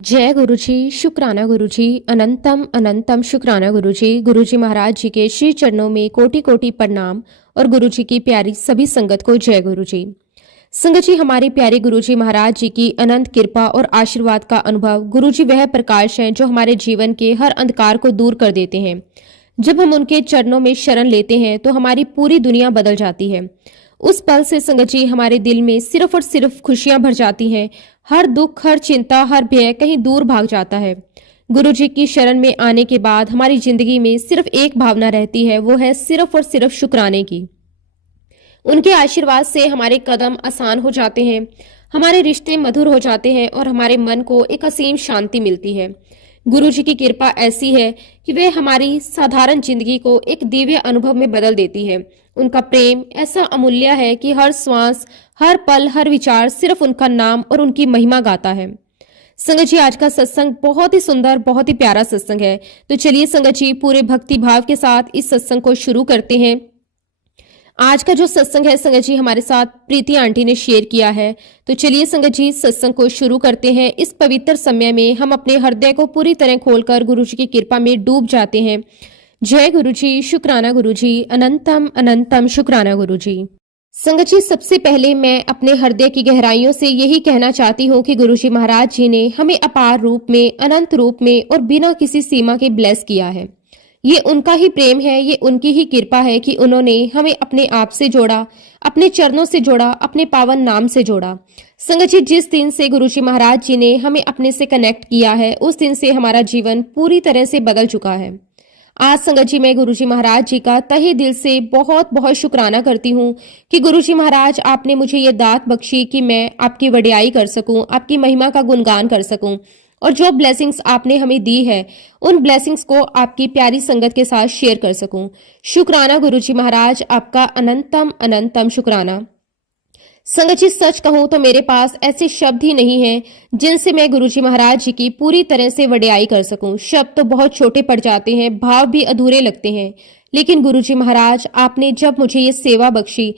जय गुरुजी, शुक्राना गुरुजी, अनंतम अनंतम शुक्राना गुरुजी। गुरुजी महाराज जी के श्री चरणों में कोटि कोटि प्रणाम और गुरुजी की प्यारी सभी संगत को जय गुरुजी। संगत जी, हमारे प्यारे गुरुजी महाराज जी की अनंत कृपा और आशीर्वाद का अनुभव। गुरुजी वह प्रकाश हैं जो हमारे जीवन के हर अंधकार को दूर कर देते हैं। जब हम उनके चरणों में शरण लेते हैं तो हमारी पूरी दुनिया बदल जाती है। उस पल से संगत जी हमारे दिल में सिर्फ और सिर्फ खुशियां भर जाती हैं। हर दुख, हर चिंता, हर भय कहीं दूर भाग जाता है। गुरु जी की शरण में आने के बाद हमारी जिंदगी में सिर्फ एक भावना रहती है, वो है सिर्फ और सिर्फ शुक्राने की। उनके आशीर्वाद से हमारे कदम आसान हो जाते हैं, हमारे रिश्ते मधुर हो जाते हैं और हमारे मन को एक असीम शांति मिलती है। गुरु जी की कृपा ऐसी है कि वे हमारी साधारण जिंदगी को एक दिव्य अनुभव में बदल देती है। उनका प्रेम ऐसा अमूल्य है कि हर श्वास, हर पल, हर विचार सिर्फ उनका नाम और उनकी महिमा गाता है। संगत जी, आज का सत्संग बहुत ही सुंदर, बहुत ही प्यारा सत्संग है। तो चलिए संगत जी, पूरे भक्ति भाव के साथ इस सत्संग को शुरू करते हैं। आज का जो सत्संग है संगत जी हमारे साथ प्रीति आंटी ने शेयर किया है। तो चलिए संगत जी, सत्संग को शुरू करते हैं। इस पवित्र समय में हम अपने हृदय को पूरी तरह खोलकर गुरु जी की कृपा में डूब जाते हैं। जय गुरु जी, शुक्राना गुरु जी, अनंतम अनंतम शुक्राना गुरु जी। संगत जी, सबसे पहले मैं अपने हृदय की गहराइयों से यही कहना चाहती हूँ कि गुरु जी महाराज जी ने हमें अपार रूप में, अनंत रूप में और बिना किसी सीमा के ब्लेस किया है। ये उनका ही प्रेम है, ये उनकी ही कृपा है कि उन्होंने हमें अपने आप से जोड़ा, अपने चरणों से जोड़ा, अपने पावन नाम से जोड़ा। संगत जी, जिस दिन से गुरु जी महाराज जी ने हमें अपने से कनेक्ट किया है, उस दिन से हमारा जीवन पूरी तरह से बदल चुका है। आज संगत जी, मैं गुरु जी महाराज जी का तहे दिल से बहुत बहुत शुक्राना करती हूँ कि गुरु जी महाराज आपने मुझे ये दात बख्शी कि मैं आपकी वडियाई कर सकूं, आपकी महिमा का गुणगान कर सकूं और जो ब्लेसिंग्स आपने हमें दी है उन ब्लेसिंग्स को आपकी प्यारी संगत के साथ शेयर कर सकूं। शुक्राना गुरु जी महाराज, आपका अनंतम अनंतम शुक्राना। संगत जी, सच कहूं तो मेरे पास ऐसे शब्द ही नहीं हैं जिनसे मैं गुरु जी महाराज जी की पूरी तरह से वडियाई कर सकूं। शब्द तो बहुत छोटे पड़ जाते हैं, भाव भी अधूरे लगते हैं। लेकिन गुरु जी महाराज, आपने जब मुझे ये सेवा बख्शी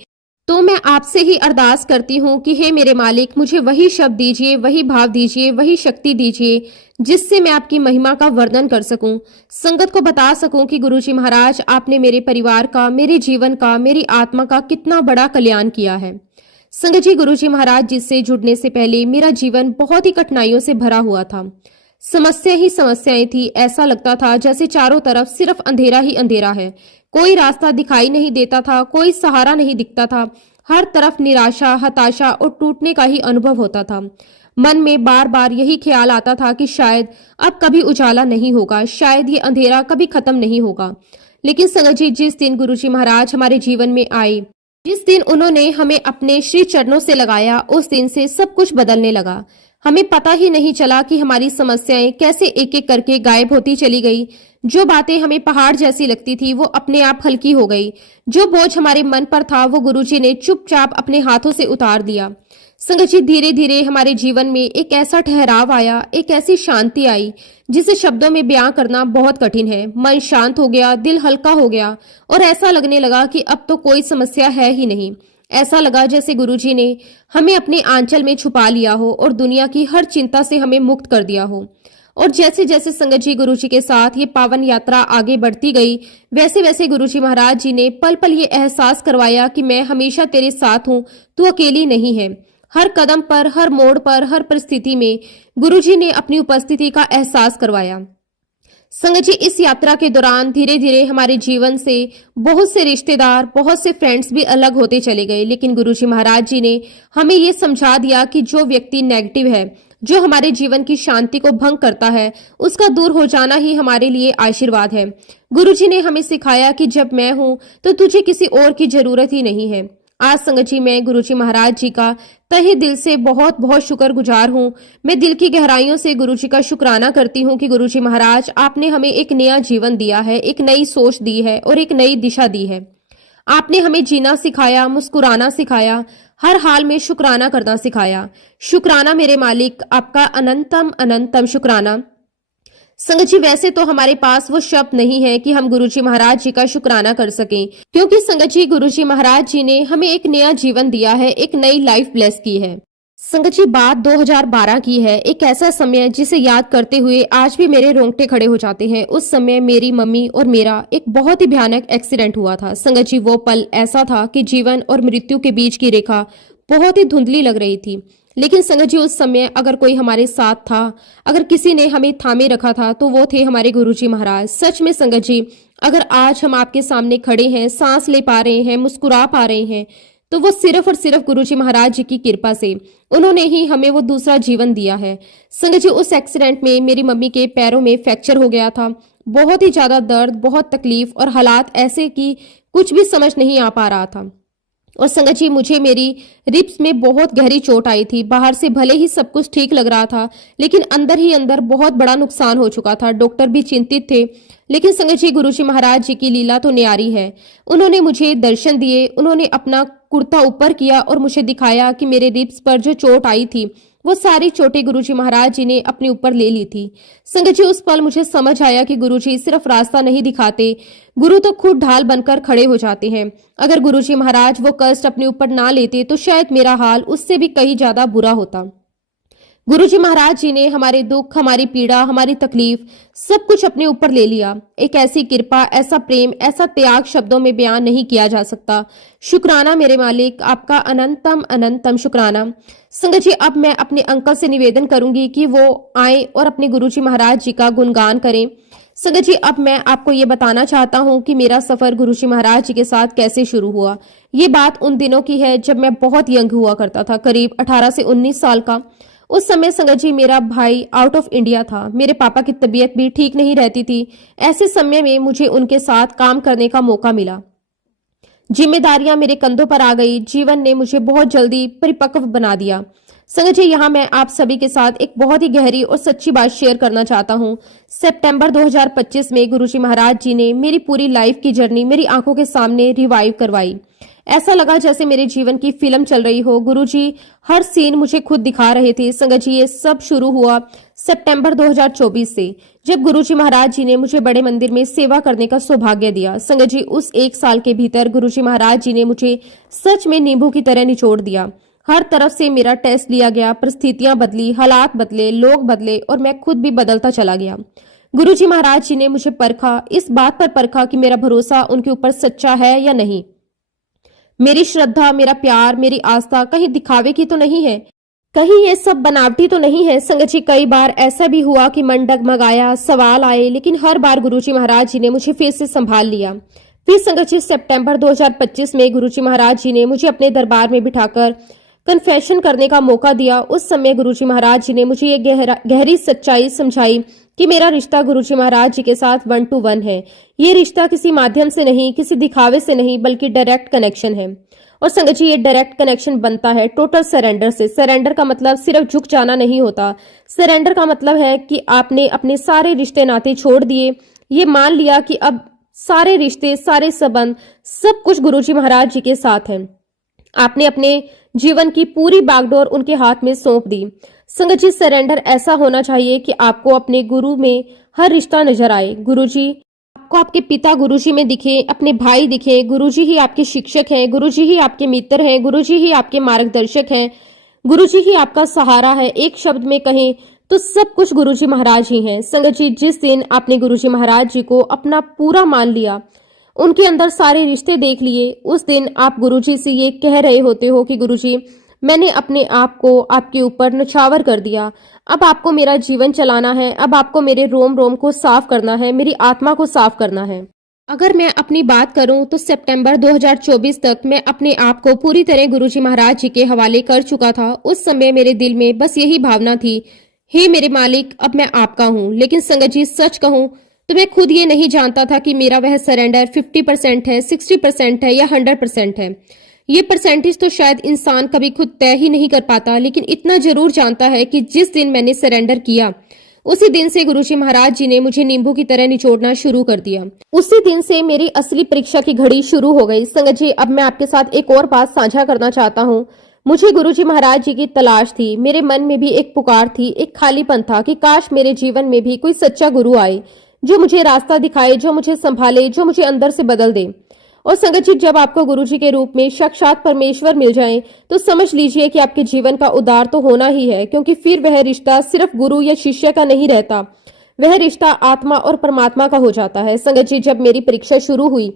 तो मैं आपसे ही अरदास करती हूँ कि हे मेरे मालिक, मुझे वही शब्द दीजिए, वही भाव दीजिए, वही शक्ति दीजिए जिससे मैं आपकी महिमा का वर्णन कर सकूं, संगत को बता सकूं कि गुरु जी महाराज आपने मेरे परिवार का, मेरे जीवन का, मेरी आत्मा का कितना बड़ा कल्याण किया है। संगत जी, गुरु जी महाराज जी से जुड़ने से पहले मेरा जीवन बहुत ही कठिनाइयों से भरा हुआ था। समस्या ही समस्याएं थी। ऐसा लगता था जैसे चारों तरफ सिर्फ अंधेरा ही अंधेरा है। कोई रास्ता दिखाई नहीं देता था, कोई सहारा नहीं दिखता था। हर तरफ निराशा, हताशा और टूटने का ही अनुभव होता था। मन में बार बार यही ख्याल आता था कि शायद अब कभी उजाला नहीं होगा, शायद ये अंधेरा कभी खत्म नहीं होगा। लेकिन संगत जी, जिस दिन गुरु जी महाराज हमारे जीवन में आए, जिस दिन उन्होंने हमें अपने श्री चरणों से लगाया, उस दिन से सब कुछ बदलने लगा। हमें पता ही नहीं चला कि हमारी समस्याएं कैसे एक एक करके गायब होती चली गई। जो बातें हमें पहाड़ जैसी लगती थी वो अपने आप हल्की हो गई। जो बोझ हमारे मन पर था वो गुरुजी ने चुपचाप अपने हाथों से उतार दिया। संगत जी, धीरे धीरे हमारे जीवन में एक ऐसा ठहराव आया, एक ऐसी शांति आई जिसे शब्दों में बयां करना बहुत कठिन है। मन शांत हो गया, दिल हल्का हो गया और ऐसा लगने लगा कि अब तो कोई समस्या है ही नहीं। ऐसा लगा जैसे गुरुजी ने हमें अपने आंचल में छुपा लिया हो और दुनिया की हर चिंता से हमें मुक्त कर दिया हो। और जैसे जैसे संगत जी गुरुजी के साथ ये पावन यात्रा आगे बढ़ती गई, वैसे वैसे गुरुजी महाराज जी ने पल पल ये एहसास करवाया कि मैं हमेशा तेरे साथ हूँ, तू अकेली नहीं है। हर कदम पर, हर मोड़ पर, हर परिस्थिति में गुरुजी ने अपनी उपस्थिति का एहसास करवाया। संगत जी, इस यात्रा के दौरान धीरे धीरे हमारे जीवन से बहुत से रिश्तेदार, बहुत से फ्रेंड्स भी अलग होते चले गए। लेकिन गुरुजी महाराज जी ने हमें ये समझा दिया कि जो व्यक्ति नेगेटिव है, जो हमारे जीवन की शांति को भंग करता है, उसका दूर हो जाना ही हमारे लिए आशीर्वाद है। गुरुजी ने हमें सिखाया कि जब मैं हूं तो तुझे किसी और की जरूरत ही नहीं है। आज संगत जी, मैं गुरुजी महाराज जी का तहे दिल से बहुत बहुत शुक्रगुजार हूँ। मैं दिल की गहराइयों से गुरुजी का शुक्राना करती हूँ कि गुरुजी महाराज आपने हमें एक नया जीवन दिया है, एक नई सोच दी है और एक नई दिशा दी है। आपने हमें जीना सिखाया, मुस्कुराना सिखाया, हर हाल में शुक्राना करना सिखाया। शुक्राना मेरे मालिक, आपका अनंतम अनंतम शुक्राना। संगत जी, वैसे तो हमारे पास वो शब्द नहीं है कि हम गुरुजी महाराज जी का शुक्राना कर सकें, क्योंकि संगत जी गुरुजी महाराज जी ने हमें एक नया जीवन दिया है, एक नई लाइफ ब्लेस की है। संगत जी, बात 2012 की है। एक ऐसा समय जिसे याद करते हुए आज भी मेरे रोंगटे खड़े हो जाते हैं। उस समय मेरी मम्मी और मेरा एक बहुत ही भयानक एक्सीडेंट हुआ था। संगत जी, वो पल ऐसा था कि जीवन और मृत्यु के बीच की रेखा बहुत ही धुंधली लग रही थी। लेकिन संगत जी, उस समय अगर कोई हमारे साथ था, अगर किसी ने हमें थामे रखा था, तो वो थे हमारे गुरुजी महाराज। सच में संगत जी, अगर आज हम आपके सामने खड़े हैं, सांस ले पा रहे हैं, मुस्कुरा पा रहे हैं, तो वो सिर्फ और सिर्फ गुरुजी महाराज जी की कृपा से। उन्होंने ही हमें वो दूसरा जीवन दिया है। संगत जी, उस एक्सीडेंट में मेरी मम्मी के पैरों में फ्रैक्चर हो गया था। बहुत ही ज्यादा दर्द, बहुत तकलीफ और हालात ऐसे कि कुछ भी समझ नहीं आ पा रहा था। और संगत जी, मुझे मेरी रिब्स में बहुत गहरी चोट आई थी। बाहर से भले ही सब कुछ ठीक लग रहा था, लेकिन अंदर ही अंदर बहुत बड़ा नुकसान हो चुका था। डॉक्टर भी चिंतित थे। लेकिन संगत जी, गुरुजी महाराज जी की लीला तो न्यारी है। उन्होंने मुझे दर्शन दिए, उन्होंने अपना कुर्ता ऊपर किया और मुझे दिखाया कि मेरे रिब्स पर जो चोट आई थी, वो सारी चोटें गुरुजी महाराज जी ने अपने ऊपर ले ली थी। संगत जी, उस पल मुझे समझ आया कि गुरुजी सिर्फ रास्ता नहीं दिखाते, गुरु तो खुद ढाल बनकर खड़े हो जाते हैं। अगर गुरुजी महाराज वो कष्ट अपने ऊपर ना लेते तो शायद मेरा हाल उससे भी कहीं ज्यादा बुरा होता। गुरुजी महाराज जी ने हमारे दुख, हमारी पीड़ा, हमारी तकलीफ सब कुछ अपने ऊपर ले लिया। एक ऐसी कृपा, ऐसा प्रेम, ऐसा त्याग शब्दों में बयान नहीं किया जा सकता। शुक्राना मेरे मालिक, आपका अनंतम अनंतम शुक्राना। संगत जी, अब मैं अपने अंकल से निवेदन करूंगी कि वो आए और अपने गुरुजी महाराज जी का गुणगान करें। संगत जी, अब मैं आपको ये बताना चाहता हूँ कि मेरा सफर गुरुजी महाराज जी के साथ कैसे शुरू हुआ। ये बात उन दिनों की है जब मैं बहुत यंग हुआ करता था, करीब 18 से 19 साल का। उस समय संगत जी, मेरा भाई आउट ऑफ इंडिया था। मेरे पापा की तबीयत भी ठीक नहीं रहती थी। ऐसे समय में मुझे उनके साथ काम करने का मौका मिला। जिम्मेदारियां मेरे कंधों पर आ गई। जीवन ने मुझे बहुत जल्दी परिपक्व बना दिया। संगत जी, यहाँ मैं आप सभी के साथ एक बहुत ही गहरी और सच्ची बात शेयर करना चाहता हूँ। सितंबर 2025 में गुरुजी महाराज जी ने मेरी पूरी लाइफ की जर्नी मेरी आंखों के सामने रिवाइव करवाई। ऐसा लगा जैसे मेरे जीवन की फिल्म चल रही हो। गुरुजी हर सीन मुझे खुद दिखा रहे थे। संगत जी, ये सब शुरू हुआ सितंबर 2024 से, जब गुरुजी महाराज जी ने मुझे बड़े मंदिर में सेवा करने का सौभाग्य दिया। संगत जी, उस एक साल के भीतर गुरुजी महाराज जी ने मुझे सच में नींबू की तरह निचोड़ दिया। हर तरफ से मेरा टेस्ट लिया गया, परिस्थितियां बदली, हालात बदले, लोग बदले और मैं खुद भी बदलता चला गया। गुरुजी महाराज जी ने मुझे परखा, इस बात पर परखा कि मेरा भरोसा उनके ऊपर सच्चा है या नहीं। मेरी श्रद्धा, मेरा प्यार, मेरी आस्था कहीं दिखावे की तो नहीं है, कहीं ये सब बनावटी तो नहीं है। संगत जी, कई बार ऐसा भी हुआ कि मन डगमगाया, सवाल आए, लेकिन हर बार गुरुजी महाराज जी ने मुझे फिर से संभाल लिया। फिर संगत जी, सितंबर 2025 में गुरुजी महाराज जी ने मुझे अपने दरबार में बिठाकर कन्फेशन करने का मौका दिया। उस समय गुरुजी महाराज जी ने मुझे ये गहरी सच्चाई समझाई कि मेरा रिश्ता गुरुजी महाराज जी के साथ 1 to 1 है। ये रिश्ता किसी माध्यम से नहीं, किसी दिखावे से नहीं, बल्कि डायरेक्ट कनेक्शन है। और संगत जी, ये डायरेक्ट कनेक्शन बनता है टोटल सरेंडर से। सरेंडर का मतलब सिर्फ झुक जाना नहीं होता। सरेंडर का मतलब है कि आपने अपने सारे रिश्ते नाते छोड़ दिए, ये मान लिया कि अब सारे रिश्ते, सारे संबंध, सब कुछ गुरुजी महाराज जी के साथ है। आपने अपने जीवन की पूरी बागडोर उनके हाथ में सौंप दी। संगत जी, सरेंडर ऐसा होना चाहिए कि आपको अपने गुरु में हर रिश्ता नजर आए। गुरुजी आपको आपके पिता गुरुजी में दिखे, अपने भाई दिखे। गुरुजी ही आपके शिक्षक हैं, गुरुजी ही आपके मित्र हैं, गुरुजी ही आपके मार्गदर्शक हैं, गुरुजी ही आपका सहारा है। एक शब्द में कहें तो सब कुछ गुरुजी महाराज ही हैं। संगत जी, जिस दिन आपने गुरुजी महाराज जी को अपना पूरा मान लिया, उनके अंदर सारे रिश्ते देख लिए, उस दिन आप गुरुजी से ये कह रहे होते हो कि गुरुजी, मैंने अपने आप को आपके ऊपर नछावर कर दिया। अब आपको मेरा जीवन चलाना है, अब आपको मेरे रोम रोम को साफ करना है, मेरी आत्मा को साफ करना है। अगर मैं अपनी बात करूं तो सितंबर 2024 तक मैं अपने आप को पूरी तरह गुरुजी महाराज जी के हवाले कर चुका था। उस समय मेरे दिल में बस यही भावना थी, हे मेरे मालिक, अब मैं आपका हूं। लेकिन संगत जी, सच कहूं तो मैं खुद ये नहीं जानता था कि मेरा वह सरेंडर 50% है, 60% है या 100% है। ये परसेंटेज तो शायद इंसान कभी खुद तय ही नहीं कर पाता, लेकिन इतना जरूर जानता है कि जिस दिन मैंने सरेंडर किया, उसी दिन से गुरुजी महाराज जी ने मुझे नींबू की तरह निचोड़ना शुरू कर दिया। उसी दिन से मेरी असली परीक्षा की घड़ी शुरू हो गई। संगत जी, अब मैं आपके साथ एक और बात साझा करना चाहता हूँ। मुझे गुरुजी महाराज जी की तलाश थी। मेरे मन में भी एक पुकार थी, एक खालीपन था कि काश मेरे जीवन में भी कोई सच्चा गुरु आए, जो मुझे रास्ता दिखाए, जो मुझे संभाले, जो मुझे अंदर से बदल दे। और संगत जी, जब आपको गुरुजी के रूप में साक्षात परमेश्वर मिल जाएं, तो समझ लीजिए कि आपके जीवन का उद्धार तो होना ही है, क्योंकि फिर वह रिश्ता सिर्फ गुरु या शिष्य का नहीं रहता, वह रिश्ता आत्मा और परमात्मा का हो जाता है। संगत जी, जब मेरी परीक्षा शुरू हुई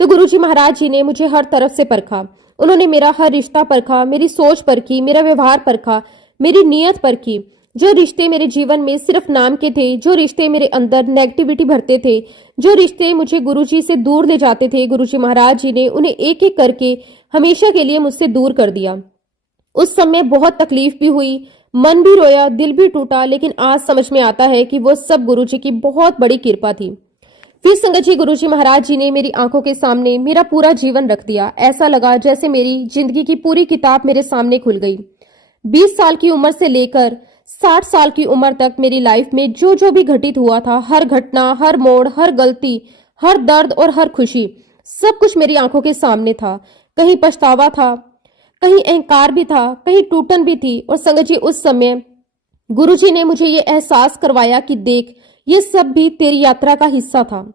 तो गुरुजी महाराज जी ने मुझे हर तरफ से परखा। उन्होंने मेरा हर रिश्ता परखा, मेरी सोच परखी, मेरा व्यवहार परखा, मेरी नीयत परखी। जो रिश्ते मेरे जीवन में सिर्फ नाम के थे, जो रिश्ते मेरे अंदर नेगेटिविटी भरते थे, जो रिश्ते मुझे गुरुजी से दूर ले जाते थे, गुरुजी महाराज जी ने उन्हें एक एक करके हमेशा के लिए मुझसे दूर कर दिया। उस समय बहुत तकलीफ भी हुई, मन भी रोया, दिल भी टूटा, लेकिन आज समझ में आता है कि वो सब गुरुजी की बहुत बड़ी कृपा थी। फिर संगत जी, गुरुजी महाराज जी ने मेरी आंखों के सामने मेरा पूरा जीवन रख दिया। ऐसा लगा जैसे मेरी जिंदगी की पूरी किताब मेरे सामने खुल गई। 20 साल की उम्र से लेकर 60 साल की उम्र तक मेरी लाइफ में जो जो भी घटित हुआ था, हर घटना, हर मोड़, हर गलती, हर दर्द और हर खुशी, सब कुछ मेरी आंखों के सामने था। कहीं पछतावा था, कहीं अहंकार भी था, कहीं टूटन भी थी। और संगत जी, उस समय गुरुजी ने मुझे ये एहसास करवाया कि देख, ये सब भी तेरी यात्रा का हिस्सा था।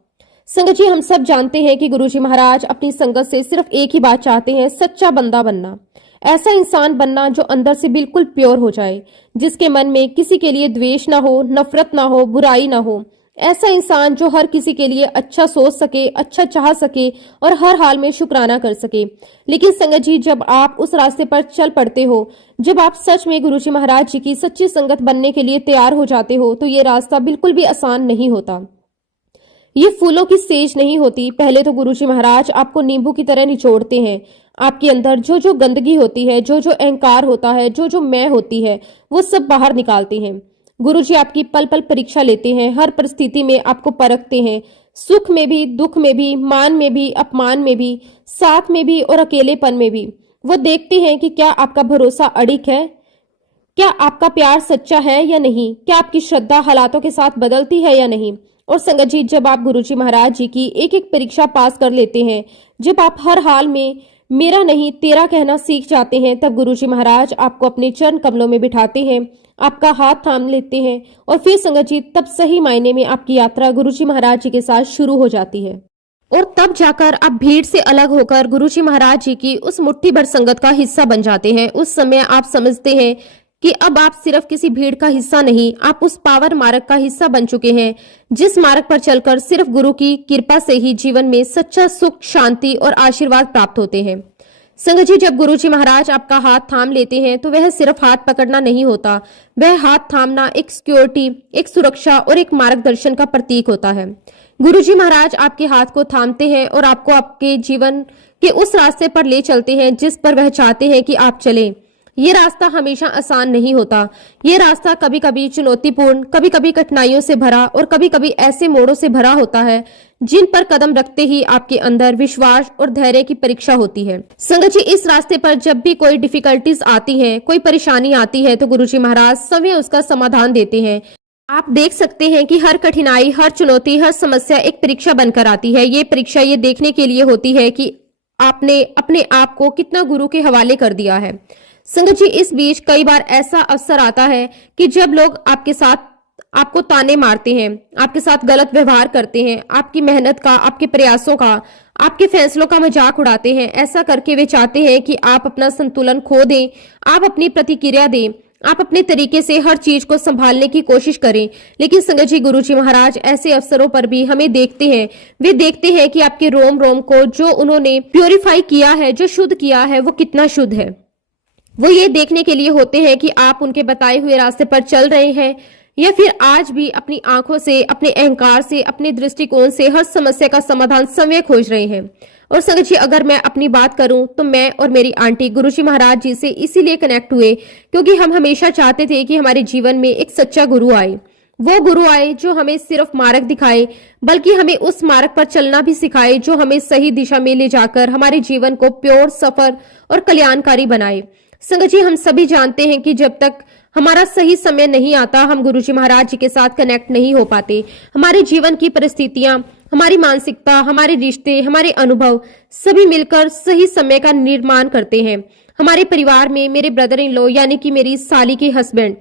संगत जी, हम सब जानते हैं कि गुरुजी महाराज अपनी संगत से सिर्फ एक ही बात चाहते हैं, सच्चा बंदा बनना। ऐसा इंसान बनना जो अंदर से बिल्कुल प्योर हो जाए, जिसके मन में किसी के लिए द्वेष ना हो, नफरत ना हो, बुराई ना हो। ऐसा इंसान जो हर किसी के लिए अच्छा सोच सके, अच्छा चाह सके और हर हाल में शुक्राना कर सके। लेकिन संगत जी, जब आप उस रास्ते पर चल पड़ते हो, जब आप सच में गुरुजी महाराज जी की सच्ची संगत बनने के लिए तैयार हो जाते हो, तो ये रास्ता बिल्कुल भी आसान नहीं होता। ये फूलों की सेज नहीं होती। पहले तो गुरुजी महाराज आपको नींबू की तरह निचोड़ते हैं। आपके अंदर जो जो गंदगी होती है, जो जो अहंकार होता है, जो जो मैं होती है, वो सब बाहर निकालते हैं। गुरुजी आपकी पल पल परीक्षा लेते हैं, हर परिस्थिति में आपको परखते हैं, सुख में भी, दुख में भी, मान में भी, अपमान में भी, साथ में भी और अकेलेपन में भी। वो देखते हैं कि क्या आपका भरोसा अडिग है, क्या आपका प्यार सच्चा है या नहीं, क्या आपकी श्रद्धा हालातों के साथ बदलती है या नहीं। और संगत जी, जब आप गुरुजी महाराज जी की एक एक परीक्षा पास कर लेते हैं, जब आप हर हाल में मेरा नहीं तेरा कहना सीख जाते हैं, तब गुरुजी महाराज आपको अपने चरण कमलों में बिठाते हैं, आपका हाथ थाम लेते हैं और फिर संगत जी, तब सही मायने में आपकी यात्रा गुरुजी महाराज जी के साथ शुरू हो जाती है। और तब जाकर आप भीड़ से अलग होकर गुरुजी महाराज जी की उस मुट्ठी भर संगत का हिस्सा बन जाते हैं। उस समय आप समझते हैं कि अब आप सिर्फ किसी भीड़ का हिस्सा नहीं, आप उस पावन मार्ग का हिस्सा बन चुके हैं, जिस मार्ग पर चलकर सिर्फ गुरु की कृपा से ही जीवन में सच्चा सुख, शांति और आशीर्वाद प्राप्त होते हैं। संगत जी, जब गुरुजी महाराज आपका हाथ थाम लेते हैं, तो वह सिर्फ हाथ पकड़ना नहीं होता, वह हाथ थामना एक सिक्योरिटी, एक सुरक्षा और एक मार्गदर्शन का प्रतीक होता है। गुरुजी महाराज आपके हाथ को थामते हैं और आपको आपके जीवन के उस रास्ते पर ले चलते हैं जिस पर वह चाहते हैं कि आप चलें। ये रास्ता हमेशा आसान नहीं होता। ये रास्ता कभी कभी चुनौतीपूर्ण, कभी कभी कठिनाइयों से भरा और कभी कभी ऐसे मोड़ों से भरा होता है जिन पर कदम रखते ही आपके अंदर विश्वास और धैर्य की परीक्षा होती है। संगत जी, इस रास्ते पर जब भी कोई डिफिकल्टीज आती है, कोई परेशानी आती है, तो गुरुजी महाराज समय उसका समाधान देते हैं। आप देख सकते हैं कि हर कठिनाई, हर चुनौती, हर समस्या एक परीक्षा बनकर आती है। ये परीक्षा ये देखने के लिए होती है कि आपने अपने आप को कितना गुरु के हवाले कर दिया है। संगत जी, इस बीच कई बार ऐसा अवसर आता है कि जब लोग आपके साथ आपको ताने मारते हैं, आपके साथ गलत व्यवहार करते हैं, आपकी मेहनत का, आपके प्रयासों का, आपके फैसलों का मजाक उड़ाते हैं। ऐसा करके वे चाहते हैं कि आप अपना संतुलन खो दें, आप अपनी प्रतिक्रिया दें, आप अपने तरीके से हर चीज को संभालने की कोशिश करें। लेकिन संगत जी, गुरुजी महाराज ऐसे अवसरों पर भी हमें देखते हैं। वे देखते हैं कि आपके रोम रोम को जो उन्होंने प्योरीफाई किया है, जो शुद्ध किया है, वो कितना शुद्ध है। वो ये देखने के लिए होते हैं कि आप उनके बताए हुए रास्ते पर चल रहे हैं या फिर आज भी अपनी आंखों से, अपने अहंकार से, अपने दृष्टिकोण से हर समस्या का समाधान समय खोज रहे हैं। और संगत जी, अगर मैं अपनी बात करूं तो मैं और मेरी आंटी गुरुजी महाराज जी से इसीलिए कनेक्ट हुए क्योंकि हम हमेशा चाहते थे कि हमारे जीवन में एक सच्चा गुरु आए। वो गुरु आए जो हमें सिर्फ मार्ग दिखाए, बल्कि हमें उस मार्ग पर चलना भी सिखाए, जो हमें सही दिशा में ले जाकर हमारे जीवन को प्योर, सफल और कल्याणकारी बनाए। संगत जी, हम सभी जानते हैं कि जब तक हमारा सही समय नहीं आता, हम गुरुजी महाराज जी के साथ कनेक्ट नहीं हो पाते। हमारे जीवन की परिस्थितियां, हमारी मानसिकता, हमारे रिश्ते, हमारे अनुभव सभी मिलकर सही समय का निर्माण करते हैं। हमारे परिवार में मेरे ब्रदर इन लॉ यानी कि मेरी साली के हस्बैंड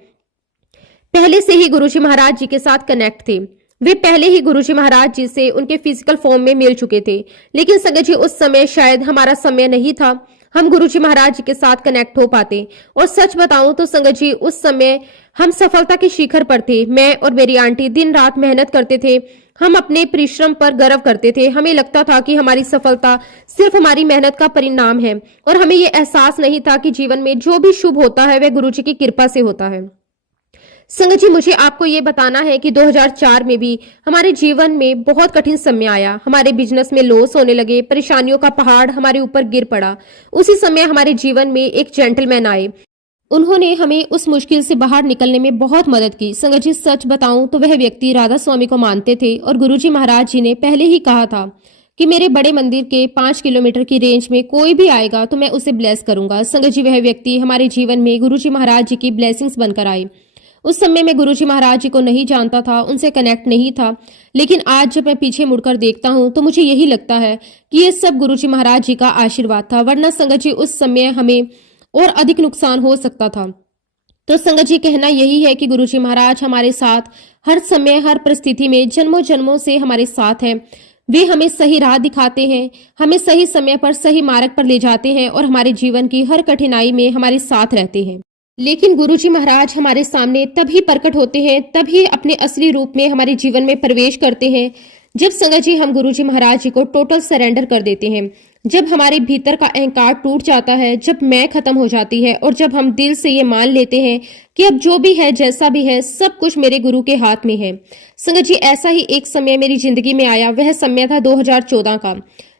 पहले से ही गुरुजी महाराज जी के साथ कनेक्ट थे वे पहले ही गुरुजी महाराज जी से उनके फिजिकल फॉर्म में मिल चुके थे, लेकिन संगत जी उस समय शायद हमारा समय नहीं था हम गुरुजी महाराज जी के साथ कनेक्ट हो पाते। और सच बताऊं तो संगत जी उस समय हम सफलता के शिखर पर थे। मैं और मेरी आंटी दिन रात मेहनत करते थे, हम अपने परिश्रम पर गर्व करते थे। हमें लगता था कि हमारी सफलता सिर्फ हमारी मेहनत का परिणाम है और हमें यह एहसास नहीं था कि जीवन में जो भी शुभ होता है वह गुरुजी की कृपा से होता है। संगत जी मुझे आपको ये बताना है कि 2004 में भी हमारे जीवन में बहुत कठिन समय आया। हमारे बिजनेस में लॉस होने लगे, परेशानियों का पहाड़ हमारे ऊपर गिर पड़ा। उसी समय हमारे जीवन में एक जेंटलमैन आए, उन्होंने हमें उस मुश्किल से बाहर निकलने में बहुत मदद की। संगत जी सच बताऊं तो वह व्यक्ति राधा स्वामी को मानते थे और गुरुजी महाराज जी ने पहले ही कहा था कि मेरे बड़े मंदिर के 5 किलोमीटर की रेंज में कोई भी आएगा तो मैं उसे ब्लेस करूंगा। संगत जी वह व्यक्ति हमारे जीवन में गुरुजी महाराज जी की ब्लेसिंग्स बनकर आए। उस समय मैं गुरुजी महाराज जी को नहीं जानता था, उनसे कनेक्ट नहीं था, लेकिन आज जब मैं पीछे मुड़कर देखता हूं तो मुझे यही लगता है कि ये सब गुरुजी महाराज जी का आशीर्वाद था, वरना संगत जी उस समय हमें और अधिक नुकसान हो सकता था। तो संगत जी कहना यही है कि गुरुजी महाराज हमारे साथ हर समय हर परिस्थिति में जन्मों जन्मों से हमारे साथ हैं। वे हमें सही राह दिखाते हैं, हमें सही समय पर सही मार्ग पर ले जाते हैं और हमारे जीवन की हर कठिनाई में हमारे साथ रहते हैं। लेकिन गुरुजी महाराज हमारे सामने तभी प्रकट होते हैं, तभी अपने असली रूप में हमारे जीवन में प्रवेश करते हैं जब संगत जी हम गुरुजी महाराज जी को टोटल सरेंडर कर देते हैं, जब हमारे भीतर का अहंकार टूट जाता है, जब मैं खत्म हो जाती है और जब हम दिल से ये मान लेते हैं कि अब जो भी है जैसा भी है सब कुछ मेरे गुरु के हाथ में है। संगत जी ऐसा ही एक समय मेरी जिंदगी में आया, वह समय था 2014 का,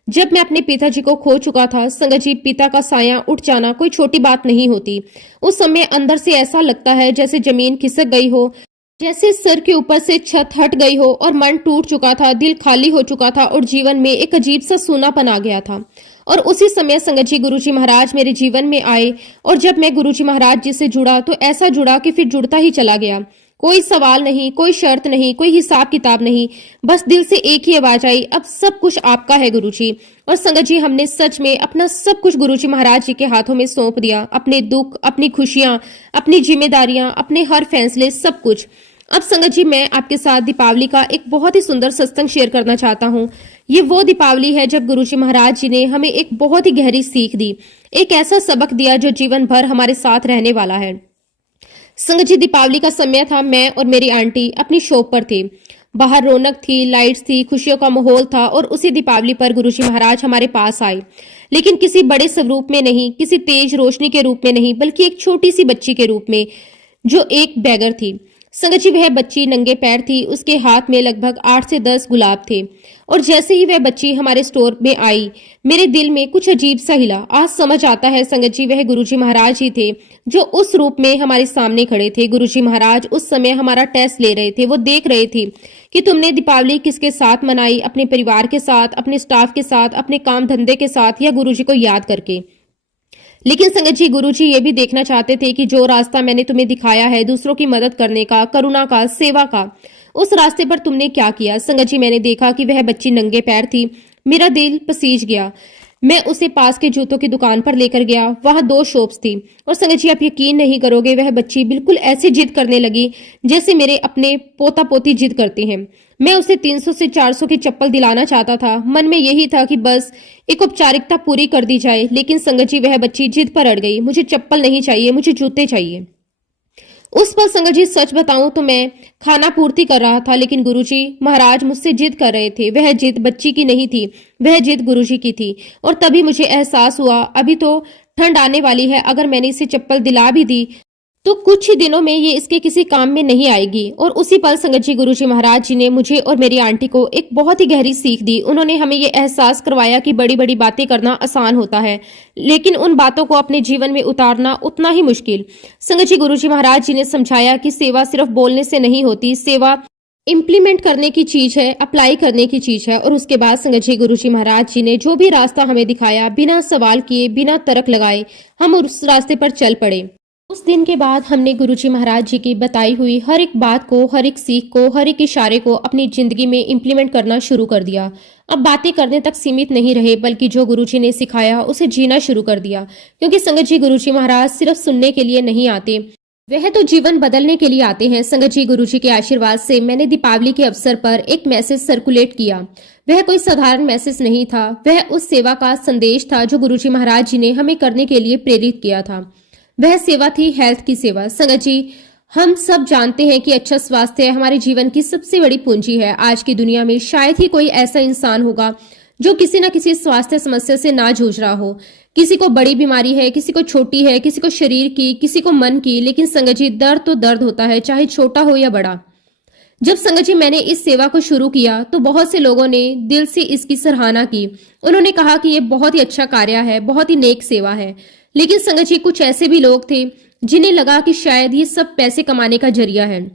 जब मैं अपने पिताजी को खो चुका था। संगत जी पिता का साया उठ जाना कोई छोटी बात नहीं होती। उस समय अंदर से ऐसा लगता है जैसे जमीन खिसक गई हो, जैसे सर के ऊपर से छत हट गई हो और मन टूट चुका था, दिल खाली हो चुका था और जीवन में एक अजीब सा सूनापन आ गया था। और उसी समय संगत जी गुरुजी महाराज मेरे जीवन में आए और जब मैं गुरुजी महाराज जी से जुड़ा तो ऐसा जुड़ा कि फिर जुड़ता ही चला गया। कोई सवाल नहीं, कोई शर्त नहीं, कोई हिसाब किताब नहीं, बस दिल से एक ही आवाज आई, अब सब कुछ आपका है गुरुजी। और संगत जी हमने सच में अपना सब कुछ गुरुजी महाराज जी के हाथों में सौंप दिया, अपने दुख, अपनी खुशियां, अपनी जिम्मेदारियां, अपने हर फैसले, सब कुछ। अब संगत जी मैं आपके साथ दीपावली का एक बहुत ही सुंदर सत्संग शेयर करना चाहता हूँ। ये वो दीपावली है जब गुरुजी महाराज जी ने हमें एक बहुत ही गहरी सीख दी, एक ऐसा सबक दिया जो जीवन भर हमारे साथ रहने वाला है। संगत जी दीपावली का समय था, मैं और मेरी आंटी अपनी शॉप पर थे। बाहर रौनक थी, लाइट्स थी, खुशियों का माहौल था और उसी दीपावली पर गुरुजी महाराज हमारे पास आए, लेकिन किसी बड़े स्वरूप में नहीं, किसी तेज रोशनी के रूप में नहीं, बल्कि एक छोटी सी बच्ची के रूप में जो एक बैगर थी। संगत जी वह बच्ची नंगे पैर थी, उसके हाथ में लगभग 8 से 10 गुलाब थे और जैसे ही वह बच्ची हमारे स्टोर में आई मेरे दिल में कुछ अजीब सा हिला। आज समझ आता है संगत जी वह गुरुजी महाराज ही थे जो उस रूप में हमारे सामने खड़े थे। गुरुजी महाराज उस समय हमारा टेस्ट ले रहे थे, वो देख रहे थे कि तुमने दीपावली किसके साथ मनाई, अपने परिवार के साथ, अपने स्टाफ के साथ, अपने काम धंधे के साथ या गुरुजी को याद करके। लेकिन संगत जी गुरुजी ये भी देखना चाहते थे कि जो रास्ता मैंने तुम्हें दिखाया है दूसरों की मदद करने का, करुणा का, सेवा का, उस रास्ते पर तुमने क्या किया। संगत जी मैंने देखा कि वह बच्ची नंगे पैर थी, मेरा दिल पसीज गया। मैं उसे पास के जूतों की दुकान पर लेकर गया, वहां 2 शॉप्स थी और संगत जी आप यकीन नहीं करोगे वह बच्ची बिल्कुल ऐसी जिद करने लगी जैसे मेरे अपने पोता पोती जिद करते हैं। मैं उसे 300 से 400 की चप्पल दिलाना चाहता था, मन में यही था कि बस एक औपचारिकता पूरी कर दी जाए। लेकिन संगत जी वह बच्ची जिद पर अड़ गई, मुझे चप्पल नहीं चाहिए, मुझे जूते चाहिए। उस पर संगत जी सच बताऊं तो मैं खाना पूर्ति कर रहा था, लेकिन गुरुजी महाराज मुझसे जिद कर रहे थे। वह जिद बच्ची की नहीं थी, वह जिद गुरुजी की थी। और तभी मुझे एहसास हुआ अभी तो ठंड आने वाली है, अगर मैंने इसे चप्पल दिला भी दी तो कुछ ही दिनों में ये इसके किसी काम में नहीं आएगी। और उसी पल संगत जी गुरुजी महाराज जी ने मुझे और मेरी आंटी को एक बहुत ही गहरी सीख दी। उन्होंने हमें ये एहसास करवाया कि बड़ी बड़ी बातें करना आसान होता है, लेकिन उन बातों को अपने जीवन में उतारना उतना ही मुश्किल। संगत जी गुरुजी महाराज जी ने समझाया कि सेवा सिर्फ बोलने से नहीं होती, सेवा इम्प्लीमेंट करने की चीज है, अप्लाई करने की चीज है। और उसके बाद संगत जी गुरुजी महाराज जी ने जो भी रास्ता हमें दिखाया, बिना सवाल किए, बिना तर्क लगाए हम उस रास्ते पर चल पड़े। उस दिन के बाद हमने गुरुजी महाराज जी की बताई हुई हर एक बात को, हर एक सीख को, हर एक इशारे को अपनी जिंदगी में इम्प्लीमेंट करना शुरू कर दिया। अब बातें करने तक सीमित नहीं रहे, बल्कि जो गुरुजी ने सिखाया उसे जीना शुरू कर दिया। क्योंकि संगत जी गुरुजी महाराज सिर्फ सुनने के लिए नहीं आते, वह तो जीवन बदलने के लिए आते हैं। संगत जी, गुरु जी के आशीर्वाद से मैंने दीपावली के अवसर पर एक मैसेज सर्कुलेट किया। वह कोई साधारण मैसेज नहीं था, वह उस सेवा का संदेश था जो गुरु जी महाराज जी ने हमें करने के लिए प्रेरित किया था। वह सेवा थी हेल्थ की सेवा। संगत जी, हम सब जानते हैं कि अच्छा स्वास्थ्य हमारे जीवन की सबसे बड़ी पूंजी है। आज की दुनिया में शायद ही कोई ऐसा इंसान होगा जो किसी न किसी स्वास्थ्य समस्या से ना जूझ रहा हो। किसी को बड़ी बीमारी है, किसी को छोटी है, किसी को शरीर की, किसी को मन की, लेकिन संगत जी, दर्द तो दर्द होता है, चाहे छोटा हो या बड़ा। जब संगत जी मैंने इस सेवा को शुरू किया तो बहुत से लोगों ने दिल से इसकी सराहना की। उन्होंने कहा कि ये बहुत ही अच्छा कार्य है, बहुत ही नेक सेवा है। लेकिन संगत जी, कुछ ऐसे भी लोग थे जिन्हें लगा कि शायद ये सब पैसे कमाने का जरिया है।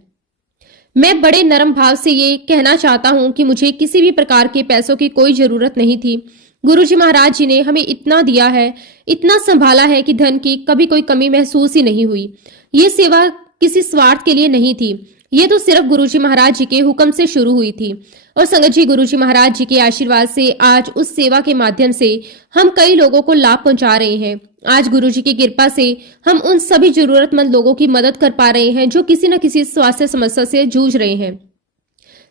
मैं बड़े नरम भाव से ये कहना चाहता हूं कि मुझे किसी भी प्रकार के पैसों की कोई जरूरत नहीं थी। गुरुजी महाराज जी ने हमें इतना दिया है, इतना संभाला है कि धन की कभी कोई कमी महसूस ही नहीं हुई। ये सेवा किसी स्वार्थ के लिए नहीं थी, ये तो सिर्फ गुरुजी महाराज जी के हुक्म से शुरू हुई थी। और संगत जी, गुरुजी महाराज जी के आशीर्वाद से आज उस सेवा के माध्यम से हम कई लोगों को लाभ पहुंचा रहे हैं। आज गुरुजी की कृपा से हम उन सभी जरूरतमंद लोगों की मदद कर पा रहे हैं जो किसी न किसी स्वास्थ्य समस्या से जूझ रहे हैं।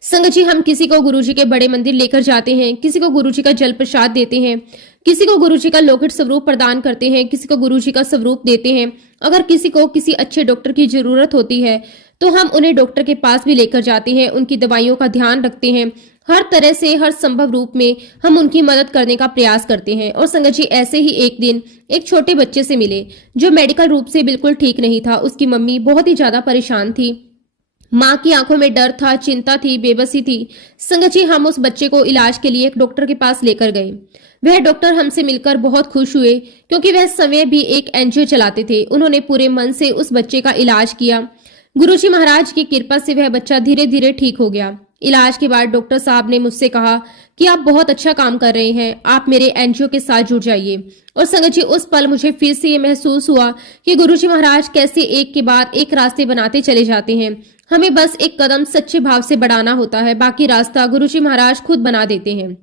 संगत जी, हम किसी को गुरुजी के बड़े मंदिर लेकर जाते हैं, किसी को गुरुजी का जल प्रसाद देते हैं, किसी को गुरुजी का लोकेट स्वरूप प्रदान करते हैं, किसी को गुरुजी का स्वरूप देते हैं। अगर किसी को किसी अच्छे डॉक्टर की जरूरत होती है तो हम उन्हें डॉक्टर के पास भी लेकर जाते हैं, उनकी दवाइयों का ध्यान रखते हैं। हर तरह से, हर संभव रूप में हम उनकी मदद करने का प्रयास करते हैं। और संगत जी, ऐसे ही एक दिन एक छोटे बच्चे से मिले जो मेडिकल रूप से बिल्कुल ठीक नहीं था। उसकी मम्मी बहुत ही ज्यादा परेशान थी, माँ की आंखों में डर था, चिंता थी, बेबसी थी। संगत जी, हम उस बच्चे को इलाज के लिए एक डॉक्टर के पास लेकर गए। वह डॉक्टर हमसे मिलकर बहुत खुश हुए क्योंकि वह समय भी एक एनजीओ चलाते थे। उन्होंने पूरे मन से उस बच्चे का इलाज किया। गुरुजी महाराज की कृपा से वह बच्चा धीरे धीरे ठीक हो गया। इलाज के बाद डॉक्टर साहब ने मुझसे कहा कि आप बहुत अच्छा काम कर रहे हैं, आप मेरे एनजीओ के साथ जुड़ जाइए। और संगत जी, उस पल मुझे फिर से ये महसूस हुआ कि गुरुजी महाराज कैसे एक के बाद एक रास्ते बनाते चले जाते हैं। हमें बस एक कदम सच्चे भाव से बढ़ाना होता है, बाकी रास्ता गुरुजी महाराज खुद बना देते हैं।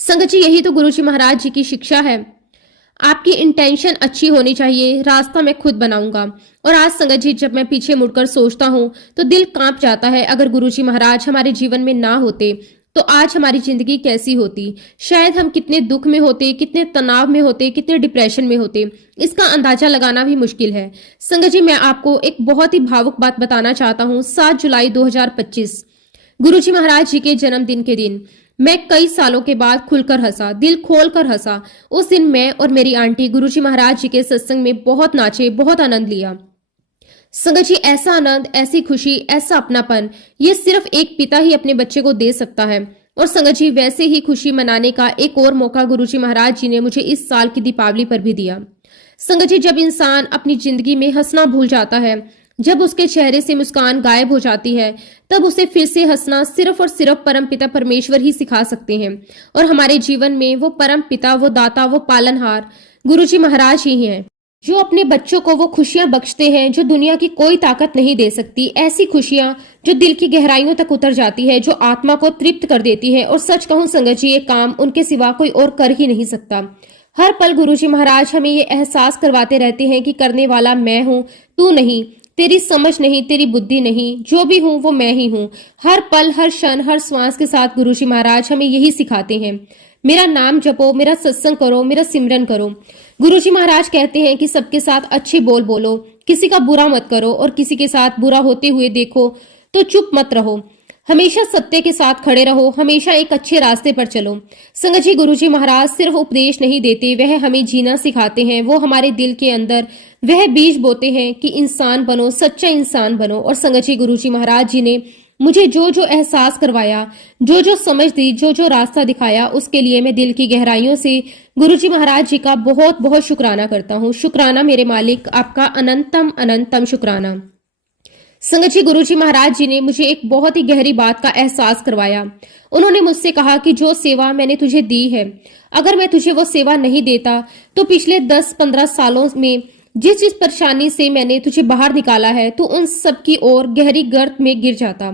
संगत जी, यही तो गुरुजी महाराज जी की शिक्षा है। आपकी इंटेंशन अच्छी होनी चाहिए, रास्ता मैं खुद बनाऊंगा। और आज संगत जी, जब मैं पीछे मुड़कर सोचता हूँ तो दिल कांप जाता है। अगर गुरुजी महाराज हमारे जीवन में ना होते तो आज हमारी जिंदगी कैसी होती। शायद हम कितने दुख में होते, कितने तनाव में होते, कितने डिप्रेशन में होते, इसका अंदाजा लगाना भी मुश्किल है। संगत जी, मैं आपको एक बहुत ही भावुक बात बताना चाहता हूँ। 7 जुलाई 2025 गुरुजी महाराज जी के जन्मदिन के दिन मैं कई सालों के बाद खुलकर हंसा, दिल खोलकर हंसा। उस दिन मैं और मेरी आंटी गुरुजी महाराज जी के सत्संग में बहुत नाचे, बहुत आनंद लिया। संगत जी, ऐसा आनंद, ऐसी खुशी, ऐसा अपनापन, ये सिर्फ एक पिता ही अपने बच्चे को दे सकता है। और संगत जी, वैसे ही खुशी मनाने का एक और मौका गुरुजी महाराज जी ने मुझे इस साल की दीपावली पर भी दिया। संगत जी, जब इंसान अपनी जिंदगी में हंसना भूल जाता है, जब उसके चेहरे से मुस्कान गायब हो जाती है, तब उसे फिर से हंसना सिर्फ और सिर्फ परम पिता परमेश्वर ही सिखा सकते हैं। और हमारे जीवन में वो परम पिता, वो दाता, वो पालनहार गुरुजी महाराज ही हैं, जो अपने बच्चों को वो खुशियां बख्शते हैं जो दुनिया की कोई ताकत नहीं दे सकती। ऐसी खुशियां जो दिल की गहराइयों तक उतर जाती है, जो आत्मा को तृप्त कर देती है। और सच कहूं संगत जी, ये काम उनके सिवा कोई और कर ही नहीं सकता। हर पल गुरुजी महाराज हमें ये एहसास करवाते रहते हैं कि करने वाला मैं हूँ, तू नहीं। तेरी समझ नहीं, तेरी बुद्धि नहीं, जो भी हूँ वो मैं ही हूँ। हर पल, हर क्षण, हर श्वास के साथ गुरुजी महाराज हमें यही सिखाते हैं। मेरा नाम जपो, मेरा सत्संग करो, मेरा सिमरन करो। गुरुजी महाराज कहते हैं कि सबके साथ अच्छे बोल बोलो, किसी का बुरा मत करो, और किसी के साथ बुरा होते हुए देखो तो चुप मत रहो। हमेशा सत्य के साथ खड़े रहो, हमेशा एक अच्छे रास्ते पर चलो। संगत जी, गुरुजी महाराज सिर्फ उपदेश नहीं देते, वह हमें जीना सिखाते हैं। वो हमारे दिल के अंदर वह बीज बोते हैं कि इंसान बनो, सच्चा इंसान बनो। और संगत जी, गुरुजी महाराज जी ने मुझे जो जो एहसास करवाया, जो जो समझ दी, जो जो रास्ता दिखाया, उसके लिए मैं दिल की गहराइयों से गुरुजी महाराज जी का बहुत बहुत शुक्राना करता हूँ। शुक्राना मेरे मालिक, आपका अनंतम अनंतम शुक्राना। संगत जी, गुरुजी महाराज जी ने मुझे एक बहुत ही गहरी बात का एहसास करवाया। उन्होंने मुझसे कहा कि जो सेवा मैंने तुझे दी है, अगर मैं तुझे वो सेवा नहीं देता तो पिछले 10-15 सालों में जिस जिस परेशानी से मैंने तुझे बाहर निकाला है, तो उन सब की ओर गहरी गर्त में गिर जाता।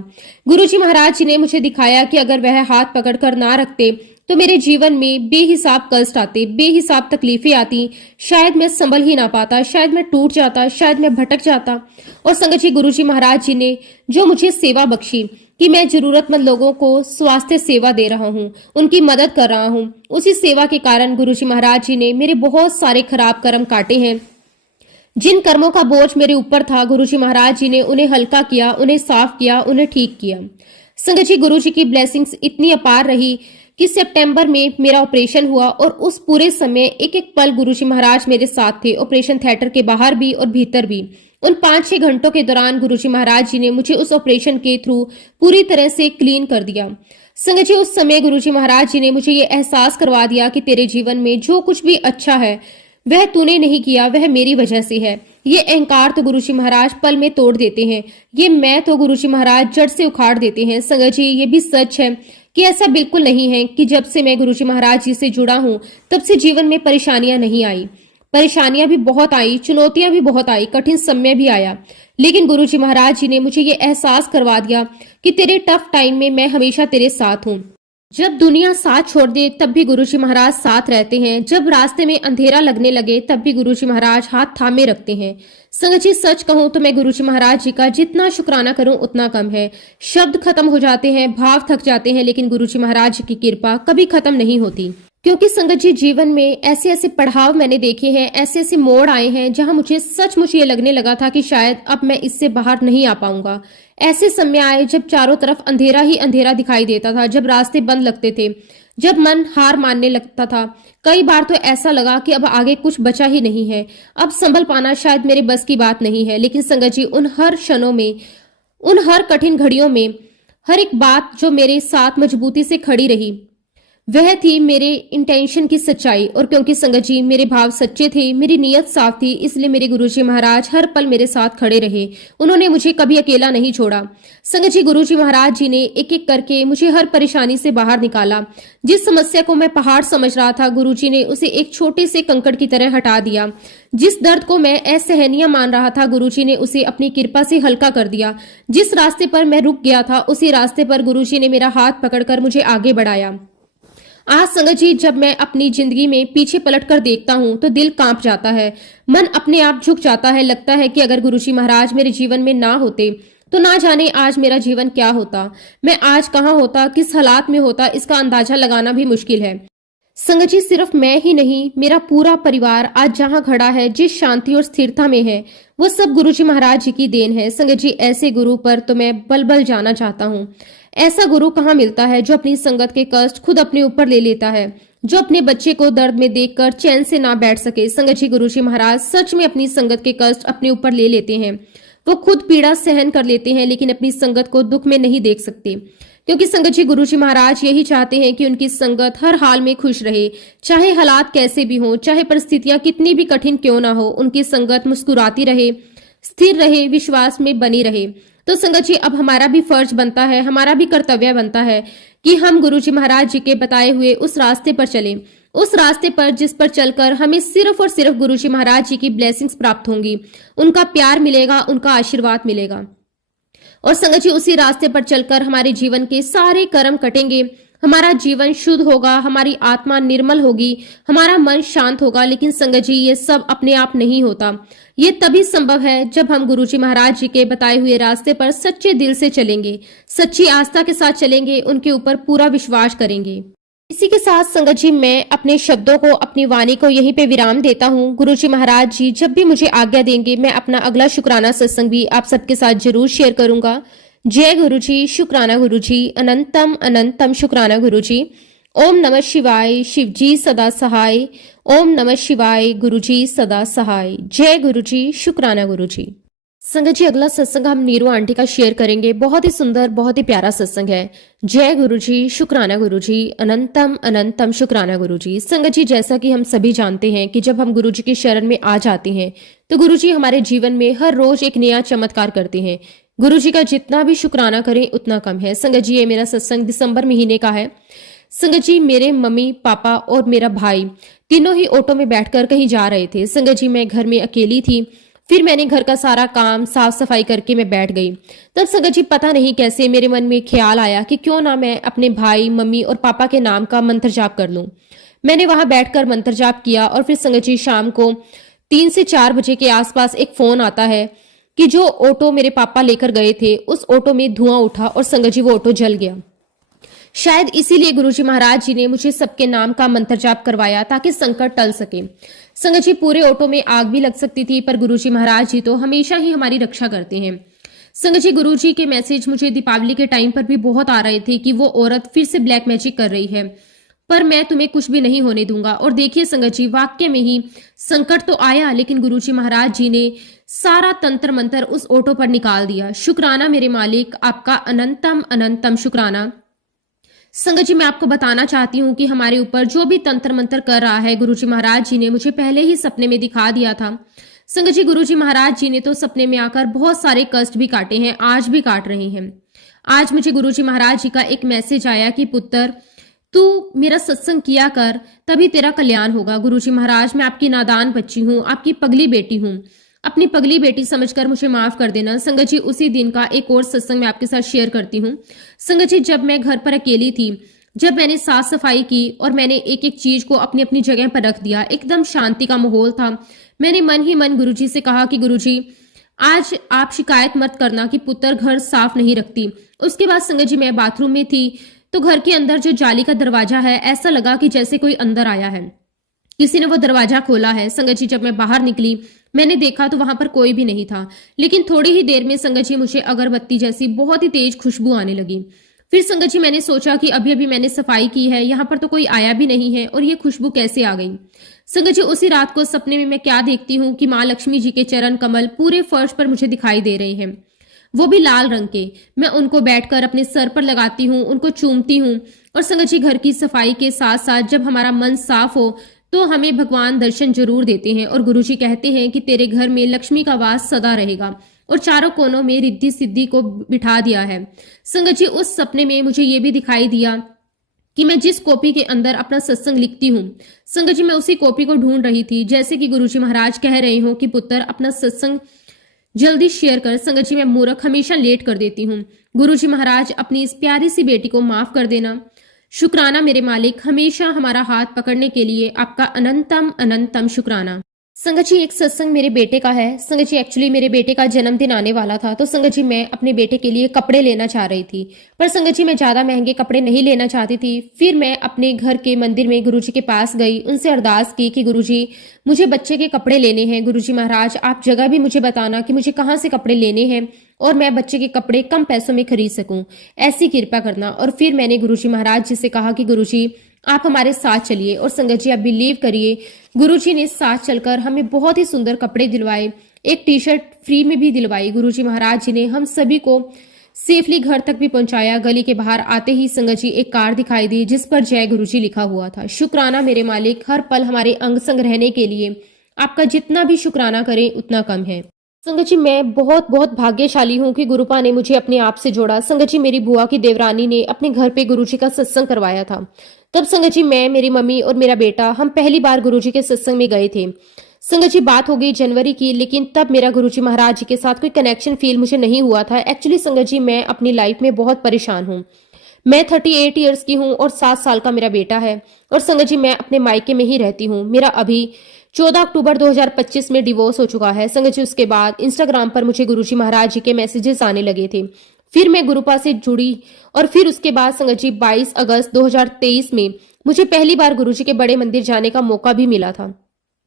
गुरुजी महाराज जी ने मुझे दिखाया कि अगर वह हाथ पकड़कर ना रखते तो मेरे जीवन में बेहिसाब कष्ट आते, बेहिसाब तकलीफें आती। शायद मैं संभल ही ना पाता, शायद मैं टूट जाता, शायद मैं भटक जाता। और संगत जी, गुरुजी महाराज जी ने जो मुझे सेवा बख्शी कि मैं जरूरतमंद लोगों को स्वास्थ्य सेवा दे रहा हूँ, उनकी मदद कर रहा हूँ, उसी सेवा के कारण गुरुजी महाराज जी ने मेरे बहुत सारे खराब कर्म काटे हैं। जिन कर्मों का बोझ मेरे ऊपर था, गुरुजी महाराज जी ने उन्हें हल्का किया, उन्हें साफ किया, उन्हें ठीक किया। संगत जी, गुरुजी की ब्लेसिंग्स इतनी अपार रही कि सितंबर में मेरा ऑपरेशन हुआ और उस पूरे समय एक एक पल गुरुजी महाराज मेरे साथ थे, ऑपरेशन थिएटर के बाहर भी और भीतर भी। उन 5-6 घंटों के दौरान गुरुजी महाराज जी ने मुझे उस ऑपरेशन के थ्रू पूरी तरह से क्लीन कर दिया। संगत जी, उस समय गुरुजी महाराज जी ने मुझे ये एहसास करवा दिया कि तेरे जीवन में जो कुछ भी अच्छा है वह तूने नहीं किया, वह मेरी वजह से है। ये अहंकार तो गुरुजी महाराज पल में तोड़ देते हैं, ये मैं तो गुरुजी महाराज जड़ से उखाड़ देते हैं। संगत जी, ये भी सच है कि ऐसा बिल्कुल नहीं है कि जब से मैं गुरुजी महाराज जी से जुड़ा हूं तब से जीवन में परेशानियां नहीं आई। परेशानियां भी बहुत आई, चुनौतियां भी बहुत आई, कठिन समय भी आया, लेकिन गुरुजी महाराज जी ने मुझे ये एहसास करवा दिया कि तेरे टफ टाइम में मैं हमेशा तेरे साथ हूँ। जब दुनिया साथ छोड़ दे तब भी गुरुजी महाराज साथ रहते हैं। जब रास्ते में अंधेरा लगने लगे तब भी गुरुजी महाराज हाथ थामे रखते हैं। संगत जी, सच कहूं तो मैं गुरुजी महाराज जी का जितना शुक्राना करूं उतना कम है। शब्द खत्म हो जाते हैं, भाव थक जाते हैं, लेकिन गुरुजी महाराज की कृपा कभी खत्म नहीं होती। क्योंकि संगत जी, जीवन में ऐसे ऐसे पड़ाव मैंने देखे हैं, ऐसे ऐसे मोड़ आए हैं जहां मुझे सचमुच ये लगने लगा था कि शायद अब मैं इससे बाहर नहीं आ पाऊंगा। ऐसे समय आए जब चारों तरफ अंधेरा ही अंधेरा दिखाई देता था, जब रास्ते बंद लगते थे, जब मन हार मानने लगता था। कई बार तो ऐसा लगा कि अब आगे कुछ बचा ही नहीं है, अब संभल पाना शायद मेरे बस की बात नहीं है। लेकिन संगत जी, उन हर क्षणों में, उन हर कठिन घड़ियों में, हर एक बात जो मेरे साथ मजबूती से खड़ी रही वह थी मेरे इंटेंशन की सच्चाई। और क्योंकि संगत जी, मेरे भाव सच्चे थे, मेरी नीयत साफ थी, इसलिए मेरे गुरुजी महाराज हर पल मेरे साथ खड़े रहे। उन्होंने मुझे कभी अकेला नहीं छोड़ा। संगत जी, गुरुजी महाराज जी ने एक एक करके मुझे हर परेशानी से बाहर निकाला। जिस समस्या को मैं पहाड़ समझ रहा था, गुरुजी ने उसे एक छोटे से कंकड़ की तरह हटा दिया। जिस दर्द को मैं असहनीय मान रहा था, गुरुजी ने उसे अपनी कृपा से हल्का कर दिया। जिस रास्ते पर मैं रुक गया था, उसी रास्ते पर गुरुजी ने मेरा हाथ पकड़कर मुझे आगे बढ़ाया। आज संगत जी, जब मैं अपनी जिंदगी में पीछे पलट कर देखता हूँ तो दिल कांप जाता है, मन अपने आप झुक जाता है। लगता है कि अगर गुरुजी महाराज मेरे जीवन में ना होते तो ना जाने आज मेरा जीवन क्या होता, मैं आज कहाँ होता, किस हालात में होता, इसका अंदाजा लगाना भी मुश्किल है। संगत जी, सिर्फ मैं ही नहीं, मेरा पूरा परिवार आज जहाँ खड़ा है, जिस शांति और स्थिरता में है, वो सब गुरुजी महाराज जी की देन है। संगत जी, ऐसे गुरु पर तो मैं बल बल जाना चाहता हूँ। ऐसा गुरु कहाँ मिलता है जो अपनी संगत के कष्ट खुद अपने ऊपर ले लेता है, जो अपने बच्चे को दर्द में देखकर चैन से ना बैठ सके। संगत जी, गुरुजी महाराज सच में अपनी संगत के कष्ट अपने ऊपर ले लेते हैं। वो खुद पीड़ा सहन कर लेते हैं, लेकिन अपनी संगत को दुख में नहीं देख सकते। क्योंकि संगत जी, गुरुजी महाराज यही चाहते हैं कि उनकी संगत हर हाल में खुश रहे, चाहे हालात कैसे भी हों, चाहे परिस्थितियां कितनी भी कठिन क्यों ना हो, उनकी संगत मुस्कुराती रहे, स्थिर रहे, विश्वास में बनी रहे। तो संगत जी, अब हमारा भी फर्ज बनता है, हमारा भी कर्तव्य बनता है कि हम गुरुजी महाराज जी के बताए हुए उस रास्ते पर चलें, उस रास्ते पर जिस पर चलकर हमें सिर्फ और सिर्फ गुरुजी महाराज जी की ब्लेसिंग्स प्राप्त होंगी, उनका प्यार मिलेगा, उनका आशीर्वाद मिलेगा। और संगत जी, उसी रास्ते पर चलकर हमारे जीवन के सारे कर्म कटेंगे, हमारा जीवन शुद्ध होगा, हमारी आत्मा निर्मल होगी, हमारा मन शांत होगा। लेकिन संगत जी, ये सब अपने आप नहीं होता। ये तभी संभव है जब हम गुरुजी महाराज जी के बताए हुए रास्ते पर सच्चे दिल से चलेंगे, सच्ची आस्था के साथ चलेंगे, उनके ऊपर पूरा विश्वास करेंगे। इसी के साथ संगत जी, मैं अपने शब्दों को, अपनी वाणी को यहीं पे विराम देता हूँ। गुरुजी महाराज जी जब भी मुझे आज्ञा देंगे, मैं अपना अगला शुक्राना सत्संग भी आप सबके साथ जरूर शेयर करूंगा। जय गुरुजी, शुक्राना गुरुजी, अनंतम अनंतम शुक्राना गुरुजी। ओम नमः शिवाय, शिवजी सदा सहाय। ओम नमः शिवाय, गुरुजी सदा सहाय। जय गुरुजी, शुक्राना गुरुजी। संगत जी, अगला सत्संग हम नीरू आंटी का शेयर करेंगे। बहुत ही सुंदर, बहुत ही प्यारा सत्संग है। जय गुरुजी, शुक्राना गुरुजी, अनंतम अनंतम शुक्राना गुरुजी। संगत जी, जैसा कि हम सभी जानते हैं कि जब हम गुरुजी की शरण में आ जाते हैं तो गुरुजी हमारे जीवन में हर रोज एक नया चमत्कार करते हैं। गुरुजी का जितना भी शुक्राना करें उतना कम है। संगत जी, ये मेरा सत्संग दिसंबर महीने का है। संगत जी, मेरे मम्मी पापा और मेरा भाई तीनों ही ऑटो में बैठकर कहीं जा रहे थे। संगत जी, मैं घर में अकेली थी। फिर मैंने घर का सारा काम साफ सफाई करके मैं बैठ गई। तब संगत जी पता नहीं कैसे मेरे मन में ख्याल आया कि क्यों ना मैं अपने भाई, मम्मी और पापा के नाम का मंत्र जाप कर लूं। मैंने वहां बैठकर मंत्र जाप किया और फिर संगत जी शाम को 3 से 4 बजे के आसपास एक फोन आता है कि जो ऑटो मेरे पापा लेकर गए थे उस ऑटो में धुआं उठा और संगत जी वो ऑटो जल गया। शायद इसीलिए गुरुजी महाराज जी ने मुझे सबके नाम का मंत्र जाप करवाया ताकि संकट टल सके। संगत जी पूरे ऑटो में आग भी लग सकती थी, पर गुरुजी महाराज जी तो हमेशा ही हमारी रक्षा करते हैं। संगत जी गुरुजी के मैसेज मुझे दीपावली के टाइम पर भी बहुत आ रहे थे कि वो औरत फिर से ब्लैक मैजिक कर रही है, पर मैं तुम्हें कुछ भी नहीं होने दूंगा। और देखिए संगत जी वाक्य में ही संकट तो आया, लेकिन गुरुजी महाराज जी ने सारा तंत्र मंत्र उस ऑटो पर निकाल दिया। शुक्राना मेरे मालिक, आपका अनंतम अनंतम शुक्राना। संगत जी मैं आपको बताना चाहती हूँ कि हमारे ऊपर जो भी तंत्र मंत्र कर रहा है गुरुजी महाराज जी ने मुझे पहले ही सपने में दिखा दिया था। संगत जी गुरुजी महाराज जी ने तो सपने में आकर बहुत सारे कष्ट भी काटे हैं, आज भी काट रहे हैं। आज मुझे गुरुजी महाराज जी का एक मैसेज आया कि पुत्र तू मेरा सत्संग किया कर, तभी तेरा कल्याण होगा। गुरुजी महाराज मैं आपकी नादान बच्ची हूँ, आपकी पगली बेटी हूँ, अपनी पगली बेटी समझकर मुझे माफ कर देना। संगत जी उसी दिन का एक और सत्संग मैं आपके साथ शेयर करती हूँ। संगत जी जब मैं घर पर अकेली थी, जब मैंने साफ सफाई की और मैंने एक एक चीज को अपनी अपनी जगह पर रख दिया, एकदम शांति का माहौल था। मैंने मन ही मन गुरुजी से कहा कि गुरुजी आज आप शिकायत मत करना कि पुत्र घर साफ नहीं रखती। उसके बाद संगत जी मैं बाथरूम में थी तो घर के अंदर जो जाली का दरवाजा है ऐसा लगा कि जैसे कोई अंदर आया है, किसी ने वो दरवाजा खोला है। संगत जी जब मैं बाहर निकली मैंने देखा तो वहां पर कोई भी नहीं था, लेकिन थोड़ी ही देर में संगत जी मुझे अगरबत्ती जैसी बहुत ही तेज खुशबू आने लगी। फिर संगत जी मैंने सोचा कि अभी अभी मैंने सफाई की है, यहाँ पर तो कोई आया भी नहीं है और ये खुशबू कैसे आ गई। संगत जी उसी रात को सपने में मैं क्या देखती हूँ कि माँ लक्ष्मी जी के चरण कमल पूरे फर्श पर मुझे दिखाई दे रहे हैं, वो भी लाल रंग के। मैं उनको बैठकर अपने सर पर लगाती हूँ, उनको चूमती हूँ। और संगत जी घर की सफाई के साथ साथ जब हमारा मन साफ हो तो हमें भगवान दर्शन जरूर देते हैं और गुरुजी कहते हैं कि तेरे घर में लक्ष्मी का वास सदा रहेगा और चारों कोनों में रिद्धि सिद्धि को बिठा दिया है। संगत जी उस सपने में मुझे ये भी दिखाई दिया कि मैं जिस कॉपी के अंदर अपना सत्संग लिखती हूँ, संगत जी मैं उसी कॉपी को ढूंढ रही थी, जैसे कि गुरुजी महाराज कह रहे हो कि पुत्र अपना सत्संग जल्दी शेयर कर। संगत जी मैं मूर्ख हमेशा लेट कर देती हूँ। गुरुजी महाराज अपनी इस प्यारी सी बेटी को माफ कर देना। शुक्राना मेरे मालिक, हमेशा हमारा हाथ पकड़ने के लिए आपका अनंतम अनंतम शुक्राना। संगत जी एक सत्संग मेरे बेटे का है। संगत जी एक्चुअली मेरे बेटे का जन्मदिन आने वाला था, तो संगत जी मैं अपने बेटे के लिए कपड़े लेना चाह रही थी, पर संगत जी मैं ज्यादा महंगे कपड़े नहीं लेना चाहती थी। फिर मैं अपने घर के मंदिर में गुरुजी के पास गई, उनसे अरदास की कि गुरुजी मुझे बच्चे के कपड़े लेने हैं। गुरुजी महाराज आप जगह भी मुझे बताना कि मुझे कहाँ से कपड़े लेने हैं और मैं बच्चे के कपड़े कम पैसों में खरीद सकूं, ऐसी कृपा करना। और फिर मैंने गुरुजी महाराज जी से कहा कि गुरुजी आप हमारे साथ चलिए। और संगत जी आप बिलीव करिए गुरुजी ने साथ चलकर हमें बहुत ही सुंदर कपड़े दिलवाए, एक टी शर्ट फ्री में भी दिलवाई। गुरुजी महाराज जी ने हम सभी को सेफली घर तक भी पहुंचाया। गली के बाहर आते ही संगत जी एक कार दिखाई दी जिस पर जय गुरुजी लिखा हुआ था। शुक्राना मेरे मालिक, हर पल हमारे अंग संग रहने के लिए आपका जितना भी शुक्राना करें उतना कम है। संगत जी मैं बहुत बहुत भाग्यशाली हूँ कि गुरुपा ने मुझे अपने आप से जोड़ा। संगत जी मेरी बुआ की देवरानी ने अपने घर पे गुरुजी का सत्संग करवाया था। तब संगत जी मैं, मेरी मम्मी और मेरा बेटा हम पहली बार गुरुजी के सत्संग में गए थे। संगत जी बात हो गई जनवरी की, लेकिन तब मेरा गुरुजी महाराज जी के साथ कोई कनेक्शन फील मुझे नहीं हुआ था। एक्चुअली संगत जी मैं अपनी लाइफ में बहुत परेशान हूँ। मैं 38 ईयर्स की हूँ और 7 साल का मेरा बेटा है। और संगत जी मैं अपने मायके में ही रहती हूँ। मेरा अभी 14 अक्टूबर 2025 में डिवोर्स हो चुका है। संगत जी उसके बाद इंस्टाग्राम पर मुझे गुरुजी महाराज जी के मैसेजेस आने लगे थे। फिर मैं गुरुपा से जुड़ी और फिर उसके बाद संगत जी 22 अगस्त 2023 में मुझे पहली बार गुरुजी के बड़े मंदिर जाने का मौका भी मिला था।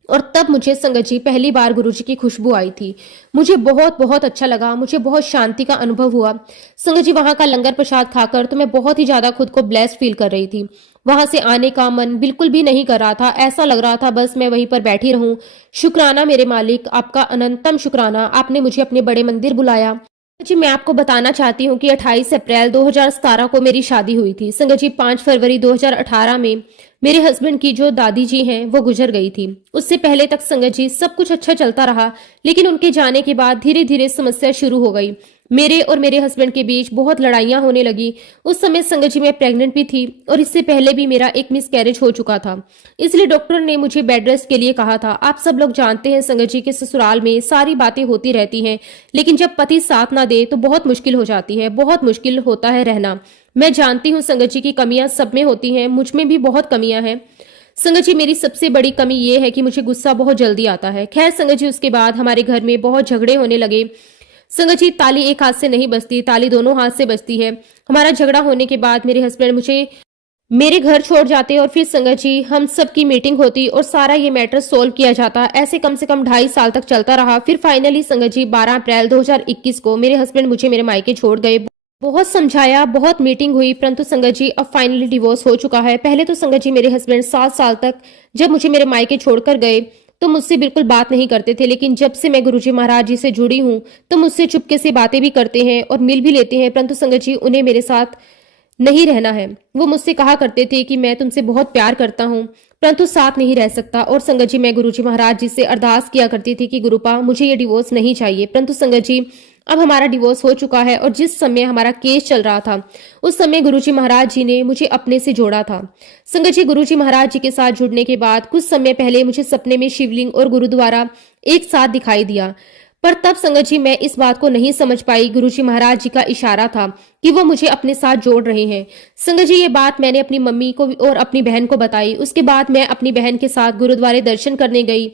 और तब मुझे संगत जी पहली बार गुरुजी की खुशबू आई थी। मुझे बहुत बहुत अच्छा लगा, मुझे बहुत शांति का अनुभव हुआ। संगत जी वहां का लंगर प्रसाद खाकर तो मैं बहुत ही ज्यादा खुद को ब्लेस्ड फील कर रही थी। वहां से आने का मन बिल्कुल भी नहीं कर रहा था, ऐसा लग रहा था बस मैं वहीं पर बैठी रहूं। शुक्राना मेरे मालिक, आपका अनंतम शुक्राना, आपने मुझे अपने बड़े मंदिर बुलाया। जी मैं आपको बताना चाहती हूँ कि 28 अप्रैल 2017 को मेरी शादी हुई थी। संगत जी 5 फरवरी 2018 में मेरे हस्बैंड की जो दादी जी हैं वो गुजर गई थी। उससे पहले तक संगत जी सब कुछ अच्छा चलता रहा, लेकिन उनके जाने के बाद धीरे धीरे समस्या शुरू हो गई। मेरे और मेरे हस्बैंड के बीच बहुत लड़ाइयां होने लगी। उस समय संगत जी मैं प्रेग्नेंट भी थी और इससे पहले भी मेरा एक मिसकैरेज हो चुका था। इसलिए डॉक्टर ने मुझे बेड रेस्ट के लिए कहा था। आप सब लोग जानते हैं संगत जी के ससुराल में सारी बातें होती रहती हैं, लेकिन जब पति साथ ना दे तो बहुत मुश्किल हो जाती है, बहुत मुश्किल होता है रहना। मैं जानती हूँ संगत जी की कमियां सब में होती हैं, मुझ में भी बहुत कमियां हैं। संगत जी मेरी सबसे बड़ी कमी ये है कि मुझे गुस्सा बहुत जल्दी आता है। खैर संगत जी उसके बाद हमारे घर में बहुत झगड़े होने लगे। संगत जी ताली एक हाथ से नहीं बजती, ताली दोनों हाथ से बजती है। हमारा झगड़ा होने के बाद मेरे हस्बैंड मुझे मेरे घर छोड़ जाते और फिर संगत जी हम सब की मीटिंग होती और सारा ये मैटर सोल्व किया जाता। ऐसे कम से कम 2.5 साल तक चलता रहा। फिर फाइनली संगत जी 12 अप्रैल 2021 को मेरे हस्बैंड मुझे मेरे मायके छोड़ गए। बहुत समझाया, बहुत मीटिंग हुई, परंतु संगत जी अब फाइनली डिवोर्स हो चुका है। पहले तो संगत जी मेरे हस्बैंड 7 साल तक जब मुझे मेरे मायके छोड़कर गए तो मुझसे बिल्कुल बात नहीं करते थे, लेकिन जब से मैं गुरुजी महाराज जी से जुड़ी हूँ तो मुझसे चुपके से बातें भी करते हैं और मिल भी लेते हैं। परंतु संगत जी उन्हें मेरे साथ नहीं रहना है। वो मुझसे कहा करते थे कि मैं तुमसे बहुत प्यार करता हूँ, परंतु साथ नहीं रह सकता। और संगत जी मैं गुरुजी महाराज जी से अरदास किया करती थी कि गुरुपा मुझे ये डिवोर्स नहीं चाहिए। परंतु संगत जी अब हमारा डिवोर्स हो चुका है और जिस समय हमारा केस चल रहा था उस समय गुरुजी महाराज जी ने मुझे अपने से जोड़ा था। संगत जी गुरुजी महाराज जी के साथ जुड़ने के बाद कुछ समय पहले मुझे सपने में शिवलिंग और गुरुद्वारा एक साथ दिखाई दिया, पर तब संगत जी मैं इस बात को नहीं समझ पाई। गुरुजी महाराज जी का इशारा था कि वो मुझे अपने साथ जोड़ रहे हैं। संगत जी ये बात मैंने अपनी मम्मी को और अपनी बहन को बताई। उसके बाद मैं अपनी बहन के साथ गुरुद्वारे दर्शन करने गई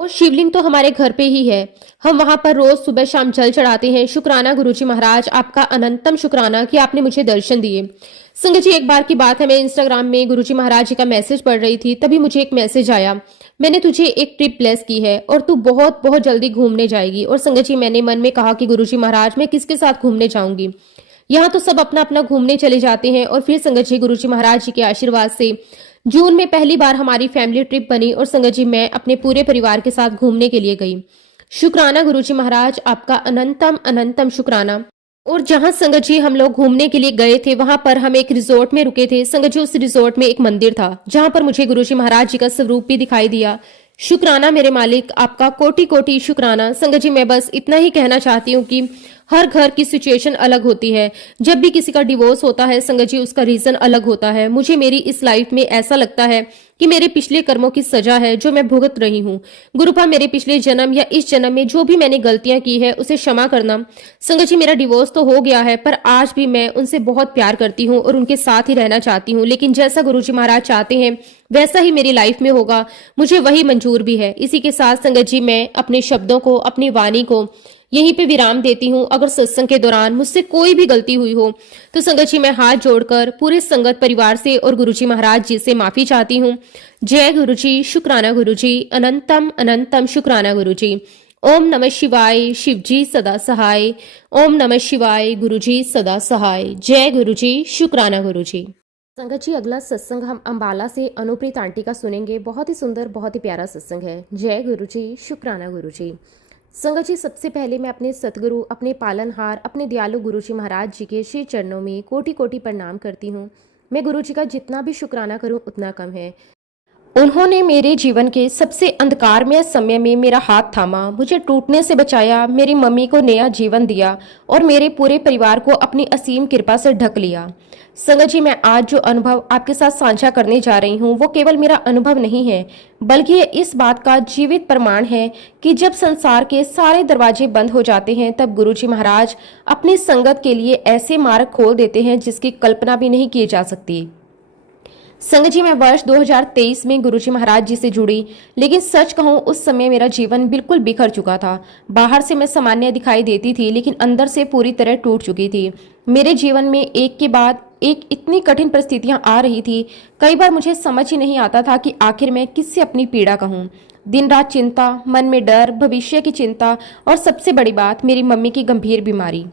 और शिवलिंग तो हमारे घर पे ही है। हम वहां पर रोज सुबह शाम जल चढ़ाते हैं। शुक्राना गुरुजी महाराज, आपका अनंतम शुक्राना कि आपने मुझे दर्शन दिए। संगत जी एक बार की बात है, मैं इंस्टाग्राम में गुरुजी महाराज जी का मैसेज पढ़ रही थी, तभी मुझे एक मैसेज आया, मैंने तुझे एक ट्रिप प्लेस की है और तू बहुत बहुत जल्दी घूमने जाएगी। और संगत जी मैंने मन में कहा कि गुरुजी महाराज मैं किसके साथ घूमने जाऊंगी, यहाँ तो सब अपना अपना घूमने चले जाते हैं। और फिर संगत जी गुरुजी महाराज जी के आशीर्वाद से जून में पहली बार हमारी फैमिली ट्रिप बनी और संगत जी मैं अपने पूरे परिवार के साथ घूमने के लिए गई। शुक्राना गुरुजी महाराज, आपका अनंतम अनंतम शुक्राना। और जहां संगत जी हम लोग घूमने के लिए गए थे वहां पर हम एक रिजोर्ट में रुके थे। संगत जी उस रिजोर्ट में एक मंदिर था जहां पर मुझे गुरुजी महाराज जी का स्वरूप भी दिखाई दिया। शुक्राना मेरे मालिक, आपका कोटि कोटि शुक्राना। संगत जी मैं बस इतना ही कहना चाहती हूँ कि हर घर की सिचुएशन अलग होती है। जब भी किसी का डिवोर्स होता है संगत जी उसका रीजन अलग होता है। मुझे मेरी इस लाइफ में ऐसा लगता है कि मेरे पिछले कर्मों की सजा है जो मैं भुगत रही हूँ। गुरुपा मेरे पिछले जन्म या इस जन्म में जो भी मैंने गलतियां की है उसे क्षमा करना। संगत जी मेरा डिवोर्स तो हो गया है पर आज भी मैं उनसे बहुत प्यार करती हूँ और उनके साथ ही रहना चाहती हूँ, लेकिन जैसा गुरुजी महाराज चाहते हैं वैसा ही मेरी लाइफ में होगा, मुझे वही मंजूर भी है। इसी के साथ संगत जी मैं अपने शब्दों को, अपनी वाणी को यहीं पे विराम देती हूँ। अगर सत्संग के दौरान मुझसे कोई भी गलती हुई हो तो संगत जी मैं हाथ जोड़कर पूरे संगत परिवार से और गुरुजी महाराज जी से माफी चाहती हूँ। जय गुरुजी, शुक्राना गुरुजी, अनंतम अनंतम शुक्राना गुरुजी। ओम नमः शिवाय, शिवजी सदा सहाय। ओम नमः शिवाय, गुरुजी सदा सहाय। जय गुरुजी, शुक्राना गुरुजी। संगत जी अगला सत्संग हम अंबाला से अनुप्रीत आंटी का सुनेंगे। बहुत ही सुंदर, बहुत ही प्यारा सत्संग है। जय गुरुजी, शुक्राना गुरुजी। संगत जी सबसे पहले मैं अपने सतगुरु, अपने पालनहार, अपने दयालु गुरुजी महाराज जी के श्री चरणों में कोटि कोटि प्रणाम करती हूँ। मैं गुरुजी का जितना भी शुक्राना करूँ उतना कम है। उन्होंने मेरे जीवन के सबसे अंधकारमय समय में मेरा हाथ थामा, मुझे टूटने से बचाया, मेरी मम्मी को नया जीवन दिया और मेरे पूरे परिवार को अपनी असीम कृपा से ढक लिया। संगत जी मैं आज जो अनुभव आपके साथ साझा करने जा रही हूँ वो केवल मेरा अनुभव नहीं है, बल्कि ये इस बात का जीवित प्रमाण है कि जब संसार के सारे दरवाजे बंद हो जाते हैं तब गुरुजी महाराज अपनी संगत के लिए ऐसे मार्ग खोल देते हैं जिसकी कल्पना भी नहीं की जा सकती। संगत जी मैं वर्ष 2023 में गुरुजी महाराज जी से जुड़ी, लेकिन सच कहूँ उस समय मेरा जीवन बिल्कुल बिखर चुका था। बाहर से मैं सामान्य दिखाई देती थी लेकिन अंदर से पूरी तरह टूट चुकी थी। मेरे जीवन में एक के बाद एक इतनी कठिन परिस्थितियां आ रही थी, कई बार मुझे समझ ही नहीं आता था कि आखिर मैं किससे अपनी पीड़ा कहूँ। दिन रात चिंता, मन में डर, भविष्य की चिंता और सबसे बड़ी बात मेरी मम्मी की गंभीर बीमारी,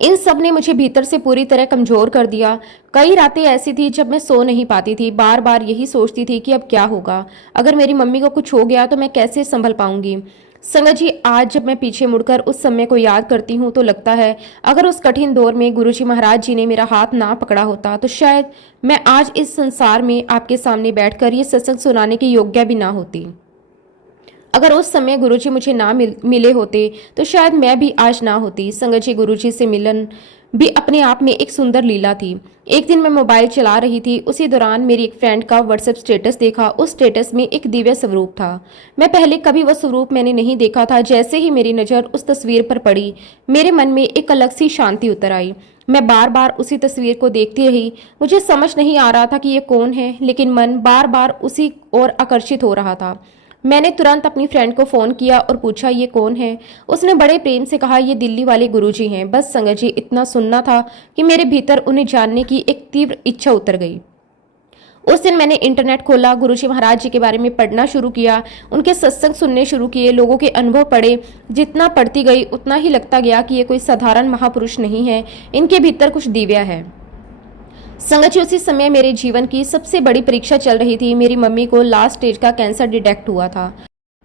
इन सब ने मुझे भीतर से पूरी तरह कमजोर कर दिया। कई रातें ऐसी थी जब मैं सो नहीं पाती थी, बार बार यही सोचती थी कि अब क्या होगा, अगर मेरी मम्मी को कुछ हो गया तो मैं कैसे संभल पाऊंगी। संगत जी आज जब मैं पीछे मुड़कर उस समय को याद करती हूँ तो लगता है अगर उस कठिन दौर में गुरुजी महाराज जी ने मेरा हाथ ना पकड़ा होता तो शायद मैं आज इस संसार में आपके सामने बैठकर ये सत्संग सुनाने की योग्य भी ना होती। अगर उस समय गुरुजी मुझे ना मिले होते तो शायद मैं भी आज ना होती। संगत जी, गुरुजी से मिलन भी अपने आप में एक सुंदर लीला थी। एक दिन मैं मोबाइल चला रही थी, उसी दौरान मेरी एक फ्रेंड का व्हाट्सएप स्टेटस देखा। उस स्टेटस में एक दिव्य स्वरूप था। मैं पहले कभी वह स्वरूप मैंने नहीं देखा था। जैसे ही मेरी नज़र उस तस्वीर पर पड़ी, मेरे मन में एक अलग सी शांति उतर आई। मैं बार बार उसी तस्वीर को देखती रही। मुझे समझ नहीं आ रहा था कि ये कौन है, लेकिन मन बार बार उसी ओर आकर्षित हो रहा था। मैंने तुरंत अपनी फ्रेंड को फ़ोन किया और पूछा, ये कौन है। उसने बड़े प्रेम से कहा, ये दिल्ली वाले गुरुजी हैं। बस संगत जी, इतना सुनना था कि मेरे भीतर उन्हें जानने की एक तीव्र इच्छा उतर गई। उस दिन मैंने इंटरनेट खोला, गुरुजी महाराज जी के बारे में पढ़ना शुरू किया, उनके सत्संग सुनने शुरू किए, लोगों के अनुभव पढ़े। जितना पढ़ती गई उतना ही लगता गया कि ये कोई साधारण महापुरुष नहीं है, इनके भीतर कुछ दिव्य है। संगत जी, उसी समय मेरे जीवन की सबसे बड़ी परीक्षा चल रही थी। मेरी मम्मी को लास्ट स्टेज का कैंसर डिटेक्ट हुआ था।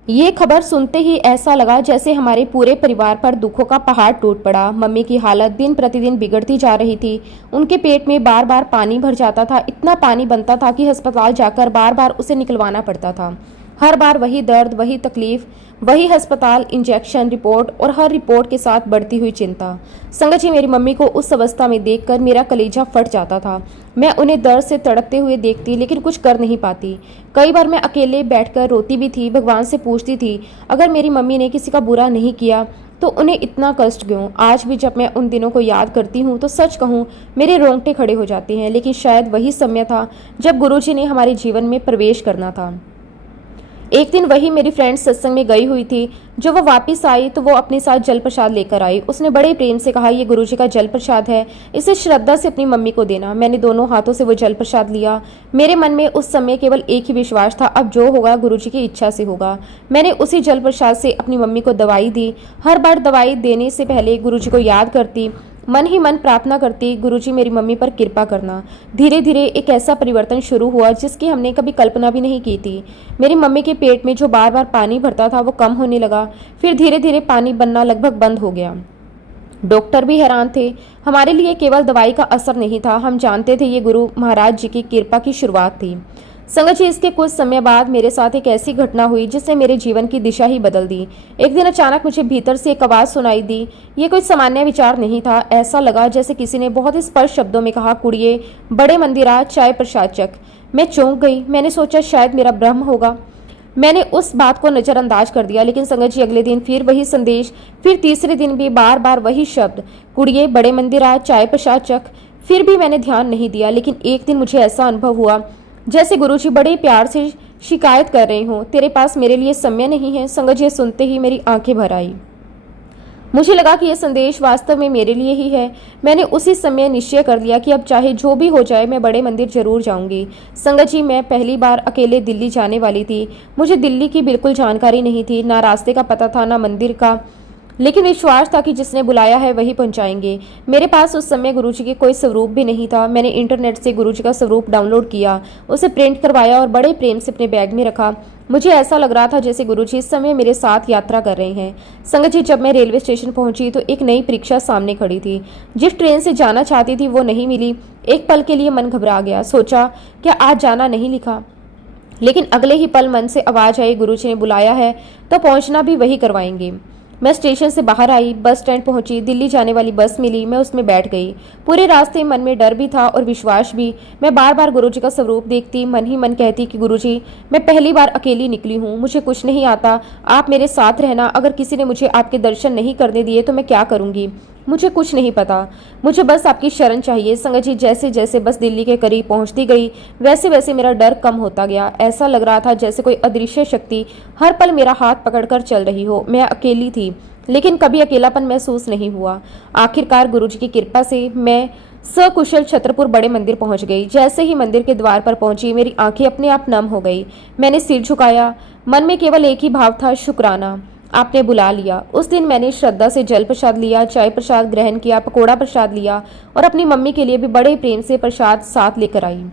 ये खबर सुनते ही ऐसा लगा जैसे हमारे पूरे परिवार पर दुखों का पहाड़ टूट पड़ा। मम्मी की हालत दिन प्रतिदिन बिगड़ती जा रही थी। उनके पेट में बार बार पानी भर जाता था। इतना पानी बनता था कि अस्पताल जाकर बार बार उसे निकलवाना पड़ता था। हर बार वही दर्द, वही तकलीफ, वही अस्पताल, इंजेक्शन, रिपोर्ट और हर रिपोर्ट के साथ बढ़ती हुई चिंता। संगत जी, मेरी मम्मी को उस अवस्था में देखकर मेरा कलेजा फट जाता था। मैं उन्हें दर्द से तड़पते हुए देखती, लेकिन कुछ कर नहीं पाती। कई बार मैं अकेले बैठकर रोती भी थी, भगवान से पूछती थी, अगर मेरी मम्मी ने किसी का बुरा नहीं किया तो उन्हें इतना कष्ट क्यों। आज भी जब मैं उन दिनों को याद करती हूँ तो सच कहूँ मेरे रोंगटे खड़े हो जाते हैं। लेकिन शायद वही समय था जब गुरुजी ने हमारे जीवन में प्रवेश करना था। एक दिन वही मेरी फ्रेंड सत्संग में गई हुई थी। जब वो वापस आई तो वो अपने साथ जल प्रसाद लेकर आई। उसने बड़े प्रेम से कहा, ये गुरुजी का जल प्रसाद है, इसे श्रद्धा से अपनी मम्मी को देना। मैंने दोनों हाथों से वो जल प्रसाद लिया। मेरे मन में उस समय केवल एक ही विश्वास था, अब जो होगा गुरुजी की इच्छा से होगा। मैंने उसी जल प्रसाद से अपनी मम्मी को दवाई दी। हर बार दवाई देने से पहले गुरुजी को याद करती, मन ही मन प्रार्थना करती, गुरुजी मेरी मम्मी पर कृपा करना। धीरे धीरे एक ऐसा परिवर्तन शुरू हुआ जिसकी हमने कभी कल्पना भी नहीं की थी। मेरी मम्मी के पेट में जो बार बार पानी भरता था वो कम होने लगा। फिर धीरे धीरे पानी बनना लगभग बंद हो गया। डॉक्टर भी हैरान थे। हमारे लिए केवल दवाई का असर नहीं था, हम जानते थे ये गुरु महाराज जी की कृपा की शुरुआत थी। संगत जी, इसके कुछ समय बाद मेरे साथ एक ऐसी घटना हुई जिसने मेरे जीवन की दिशा ही बदल दी। एक दिन अचानक मुझे भीतर से एक आवाज़ सुनाई दी। ये कोई सामान्य विचार नहीं था। ऐसा लगा जैसे किसी ने बहुत ही स्पष्ट शब्दों में कहा, कुड़िए, बड़े मंदिर आ, चाय प्रसाद चख। मैं चौंक गई। मैंने सोचा शायद मेरा भ्रम होगा। मैंने उस बात को नज़रअंदाज कर दिया। लेकिन संगत जी, अगले दिन फिर वही संदेश, फिर तीसरे दिन भी बार बार वही शब्द, कुड़िए, बड़े मंदिर आ, चाय प्रसाद चख। फिर भी मैंने ध्यान नहीं दिया। लेकिन एक दिन मुझे ऐसा अनुभव हुआ जैसे गुरुजी बड़े प्यार से शिकायत कर रहे हों, तेरे पास मेरे लिए समय नहीं है। संगत जी, सुनते ही मेरी आंखें भर आई। मुझे लगा कि यह संदेश वास्तव में मेरे लिए ही है। मैंने उसी समय निश्चय कर लिया कि अब चाहे जो भी हो जाए मैं बड़े मंदिर जरूर जाऊंगी। संगत जी, मैं पहली बार अकेले दिल्ली जाने वाली थी। मुझे दिल्ली की बिल्कुल जानकारी नहीं थी, ना रास्ते का पता था, ना मंदिर का, लेकिन विश्वास था कि जिसने बुलाया है वही पहुंचाएंगे। मेरे पास उस समय गुरुजी की कोई स्वरूप भी नहीं था। मैंने इंटरनेट से गुरुजी का स्वरूप डाउनलोड किया, उसे प्रिंट करवाया और बड़े प्रेम से अपने बैग में रखा। मुझे ऐसा लग रहा था जैसे गुरुजी इस समय मेरे साथ यात्रा कर रहे हैं। संगत जी, जब मैं रेलवे स्टेशन पहुंची तो एक नई परीक्षा सामने खड़ी थी। जिस ट्रेन से जाना चाहती थी वो नहीं मिली। एक पल के लिए मन घबरा गया। सोचा, क्या आज जाना नहीं लिखा? लेकिन अगले ही पल मन से आवाज़ आई, गुरुजी ने बुलाया है तो पहुंचना भी वही करवाएंगे। मैं स्टेशन से बाहर आई, बस स्टैंड पहुंची, दिल्ली जाने वाली बस मिली, मैं उसमें बैठ गई। पूरे रास्ते मन में डर भी था और विश्वास भी। मैं बार बार गुरुजी का स्वरूप देखती, मन ही मन कहती कि गुरुजी, मैं पहली बार अकेली निकली हूँ, मुझे कुछ नहीं आता, आप मेरे साथ रहना। अगर किसी ने मुझे आपके दर्शन नहीं करने दिए तो मैं क्या करूँगी? मुझे कुछ नहीं पता, मुझे बस आपकी शरण चाहिए। संगत जी, जैसे जैसे बस दिल्ली के करीब पहुंचती गई वैसे वैसे मेरा डर कम होता गया। ऐसा लग रहा था जैसे कोई अदृश्य शक्ति हर पल मेरा हाथ पकड़कर चल रही हो। मैं अकेली थी, लेकिन कभी अकेलापन महसूस नहीं हुआ। आखिरकार गुरुजी की कृपा से मैं सकुशल छतरपुर बड़े मंदिर पहुंच गई। जैसे ही मंदिर के द्वार पर पहुंची मेरी आंखें अपने आप नम हो गई। मैंने सिर झुकाया, मन में केवल एक ही भाव था, शुक्राना, आपने बुला लिया। उस दिन मैंने श्रद्धा से जल प्रसाद लिया, चाय प्रसाद ग्रहण किया, पकोड़ा प्रसाद लिया और अपनी मम्मी के लिए भी बड़े प्रेम से प्रसाद साथ लेकर आई।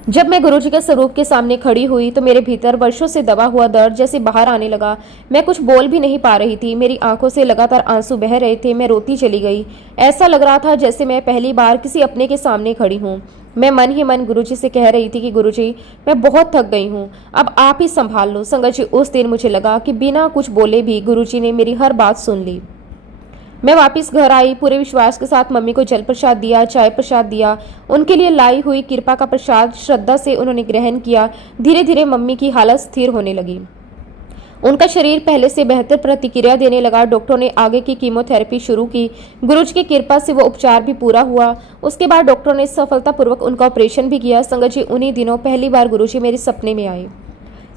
जब मैं गुरुजी के स्वरूप के सामने खड़ी हुई तो मेरे भीतर वर्षों से दबा हुआ दर्द जैसे बाहर आने लगा। मैं कुछ बोल भी नहीं पा रही थी, मेरी आंखों से लगातार आंसू बह रहे थे। मैं रोती चली गई। ऐसा लग रहा था जैसे मैं पहली बार किसी अपने के सामने खड़ी हूँ। मैं मन ही मन गुरुजी से कह रही थी कि गुरुजी, मैं बहुत थक गई हूँ, अब आप ही संभाल लो। संगत जी, उस दिन मुझे लगा कि बिना कुछ बोले भी गुरुजी ने मेरी हर बात सुन ली। मैं वापस घर आई, पूरे विश्वास के साथ मम्मी को जल प्रसाद दिया, चाय प्रसाद दिया। उनके लिए लाई हुई कृपा का प्रसाद श्रद्धा से उन्होंने ग्रहण किया। धीरे धीरे मम्मी की हालत स्थिर होने लगी। उनका शरीर पहले से बेहतर प्रतिक्रिया देने लगा। डॉक्टरों ने आगे की कीमोथेरेपी शुरू की। गुरुजी की कृपा से वो उपचार भी पूरा हुआ। उसके बाद डॉक्टरों ने सफलतापूर्वक उनका ऑपरेशन भी किया। संगत जी, उन्हीं दिनों पहली बार गुरुजी मेरे सपने में आए।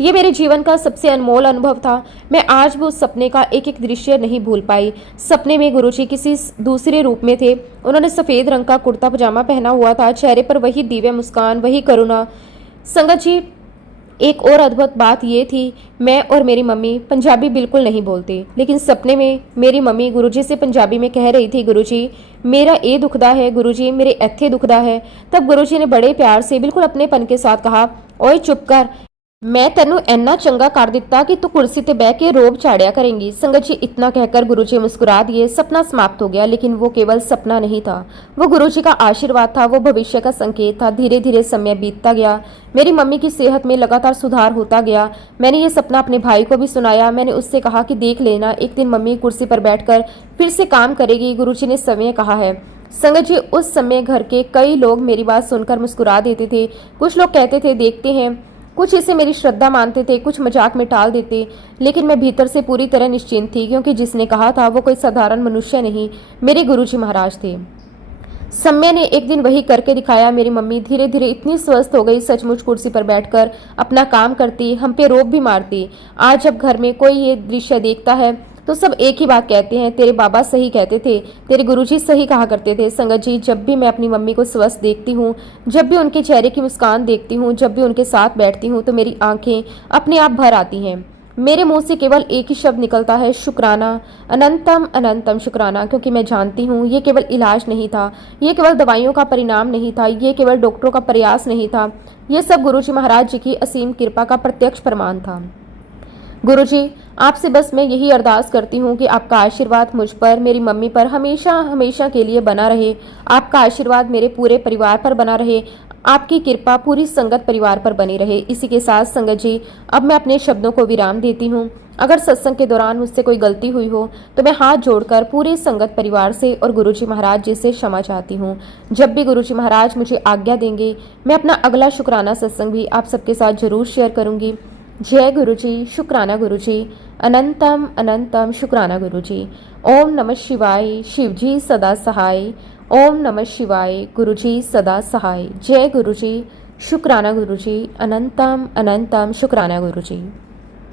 ये मेरे जीवन का सबसे अनमोल अनुभव था। मैं आज भी उस सपने का एक एक दृश्य नहीं भूल पाई। सपने में गुरुजी किसी दूसरे रूप में थे। उन्होंने सफेद रंग का कुर्ता पजामा पहना हुआ था, चेहरे पर वही दिव्य मुस्कान, वही करुणा। संगत जी, एक और अद्भुत बात यह थी, मैं और मेरी मम्मी पंजाबी बिल्कुल नहीं बोलते, लेकिन सपने में मेरी मम्मी गुरुजी से पंजाबी में कह रही थी, गुरुजी मेरा ये दुखदा है, गुरुजी मेरे इत्थे दुखदा है। तब गुरुजी ने बड़े प्यार से बिल्कुल अपनेपन के साथ कहा, ओए चुप कर, मैं तेनू इन्ना चंगा कर दिता कि तू कुर्सी ते बह के रोब चाड़िया करेंगी। संगत जी, इतना कहकर गुरुजी मुस्कुरा दिए। सपना समाप्त हो गया, लेकिन वो केवल सपना नहीं था, वो गुरुजी का आशीर्वाद था, वो भविष्य का संकेत था। धीरे धीरे समय बीतता गया, मेरी मम्मी की सेहत में लगातार सुधार होता गया। मैंने ये सपना अपने भाई को भी सुनाया। मैंने उससे कहा कि देख लेना, एक दिन मम्मी कुर्सी पर बैठकर फिर से काम करेगी, गुरुजी ने समय कहा है। संगत जी, उस समय घर के कई लोग मेरी बात सुनकर मुस्कुरा देते थे। कुछ लोग कहते थे देखते हैं, कुछ इसे मेरी श्रद्धा मानते थे, कुछ मजाक में टाल देते, लेकिन मैं भीतर से पूरी तरह निश्चिंत थी, क्योंकि जिसने कहा था वो कोई साधारण मनुष्य नहीं, मेरे गुरुजी महाराज थे। समय ने एक दिन वही करके दिखाया। मेरी मम्मी धीरे धीरे इतनी स्वस्थ हो गई, सचमुच कुर्सी पर बैठकर अपना काम करती, हम पे रोब भी मारती। आज जब घर में कोई ये दृश्य देखता है तो सब एक ही बात कहते हैं, तेरे बाबा सही कहते थे, तेरे गुरुजी सही कहा करते थे। संगत जी, जब भी मैं अपनी मम्मी को स्वस्थ देखती हूँ, जब भी उनके चेहरे की मुस्कान देखती हूँ, जब भी उनके साथ बैठती हूँ, तो मेरी आंखें अपने आप भर आती हैं। मेरे मुंह से केवल एक ही शब्द निकलता है, शुक्राना, अनंतम अनंतम शुक्राना, क्योंकि मैं जानती हूँ ये केवल इलाज नहीं था, ये केवल दवाइयों का परिणाम नहीं था, ये केवल डॉक्टरों का प्रयास नहीं था, ये सब गुरुजी महाराज जी की असीम कृपा का प्रत्यक्ष प्रमाण था। गुरुजी, आपसे बस मैं यही अरदास करती हूँ कि आपका आशीर्वाद मुझ पर, मेरी मम्मी पर हमेशा हमेशा के लिए बना रहे। आपका आशीर्वाद मेरे पूरे परिवार पर बना रहे। आपकी कृपा पूरी संगत परिवार पर बनी रहे। इसी के साथ संगत जी, अब मैं अपने शब्दों को विराम देती हूँ। अगर सत्संग के दौरान मुझसे कोई गलती हुई हो तो मैं हाथ जोड़कर पूरे संगत परिवार से और गुरुजी महाराज जी से क्षमा चाहती हूँ। जब भी गुरुजी महाराज मुझे आज्ञा देंगे, मैं अपना अगला शुक्राना सत्संग भी आप सबके साथ जरूर शेयर करूँगी। जय गुरुजी, शुक्राना गुरुजी, अनंतम अनंतम शुक्राना गुरुजी। ओम नमः शिवाय, शिवजी सदा सहाय। ओम नमः शिवाय, गुरुजी सदा सहाय। जय गुरुजी, शुक्राना गुरुजी, अनंतम अनंतम शुक्राना गुरुजी।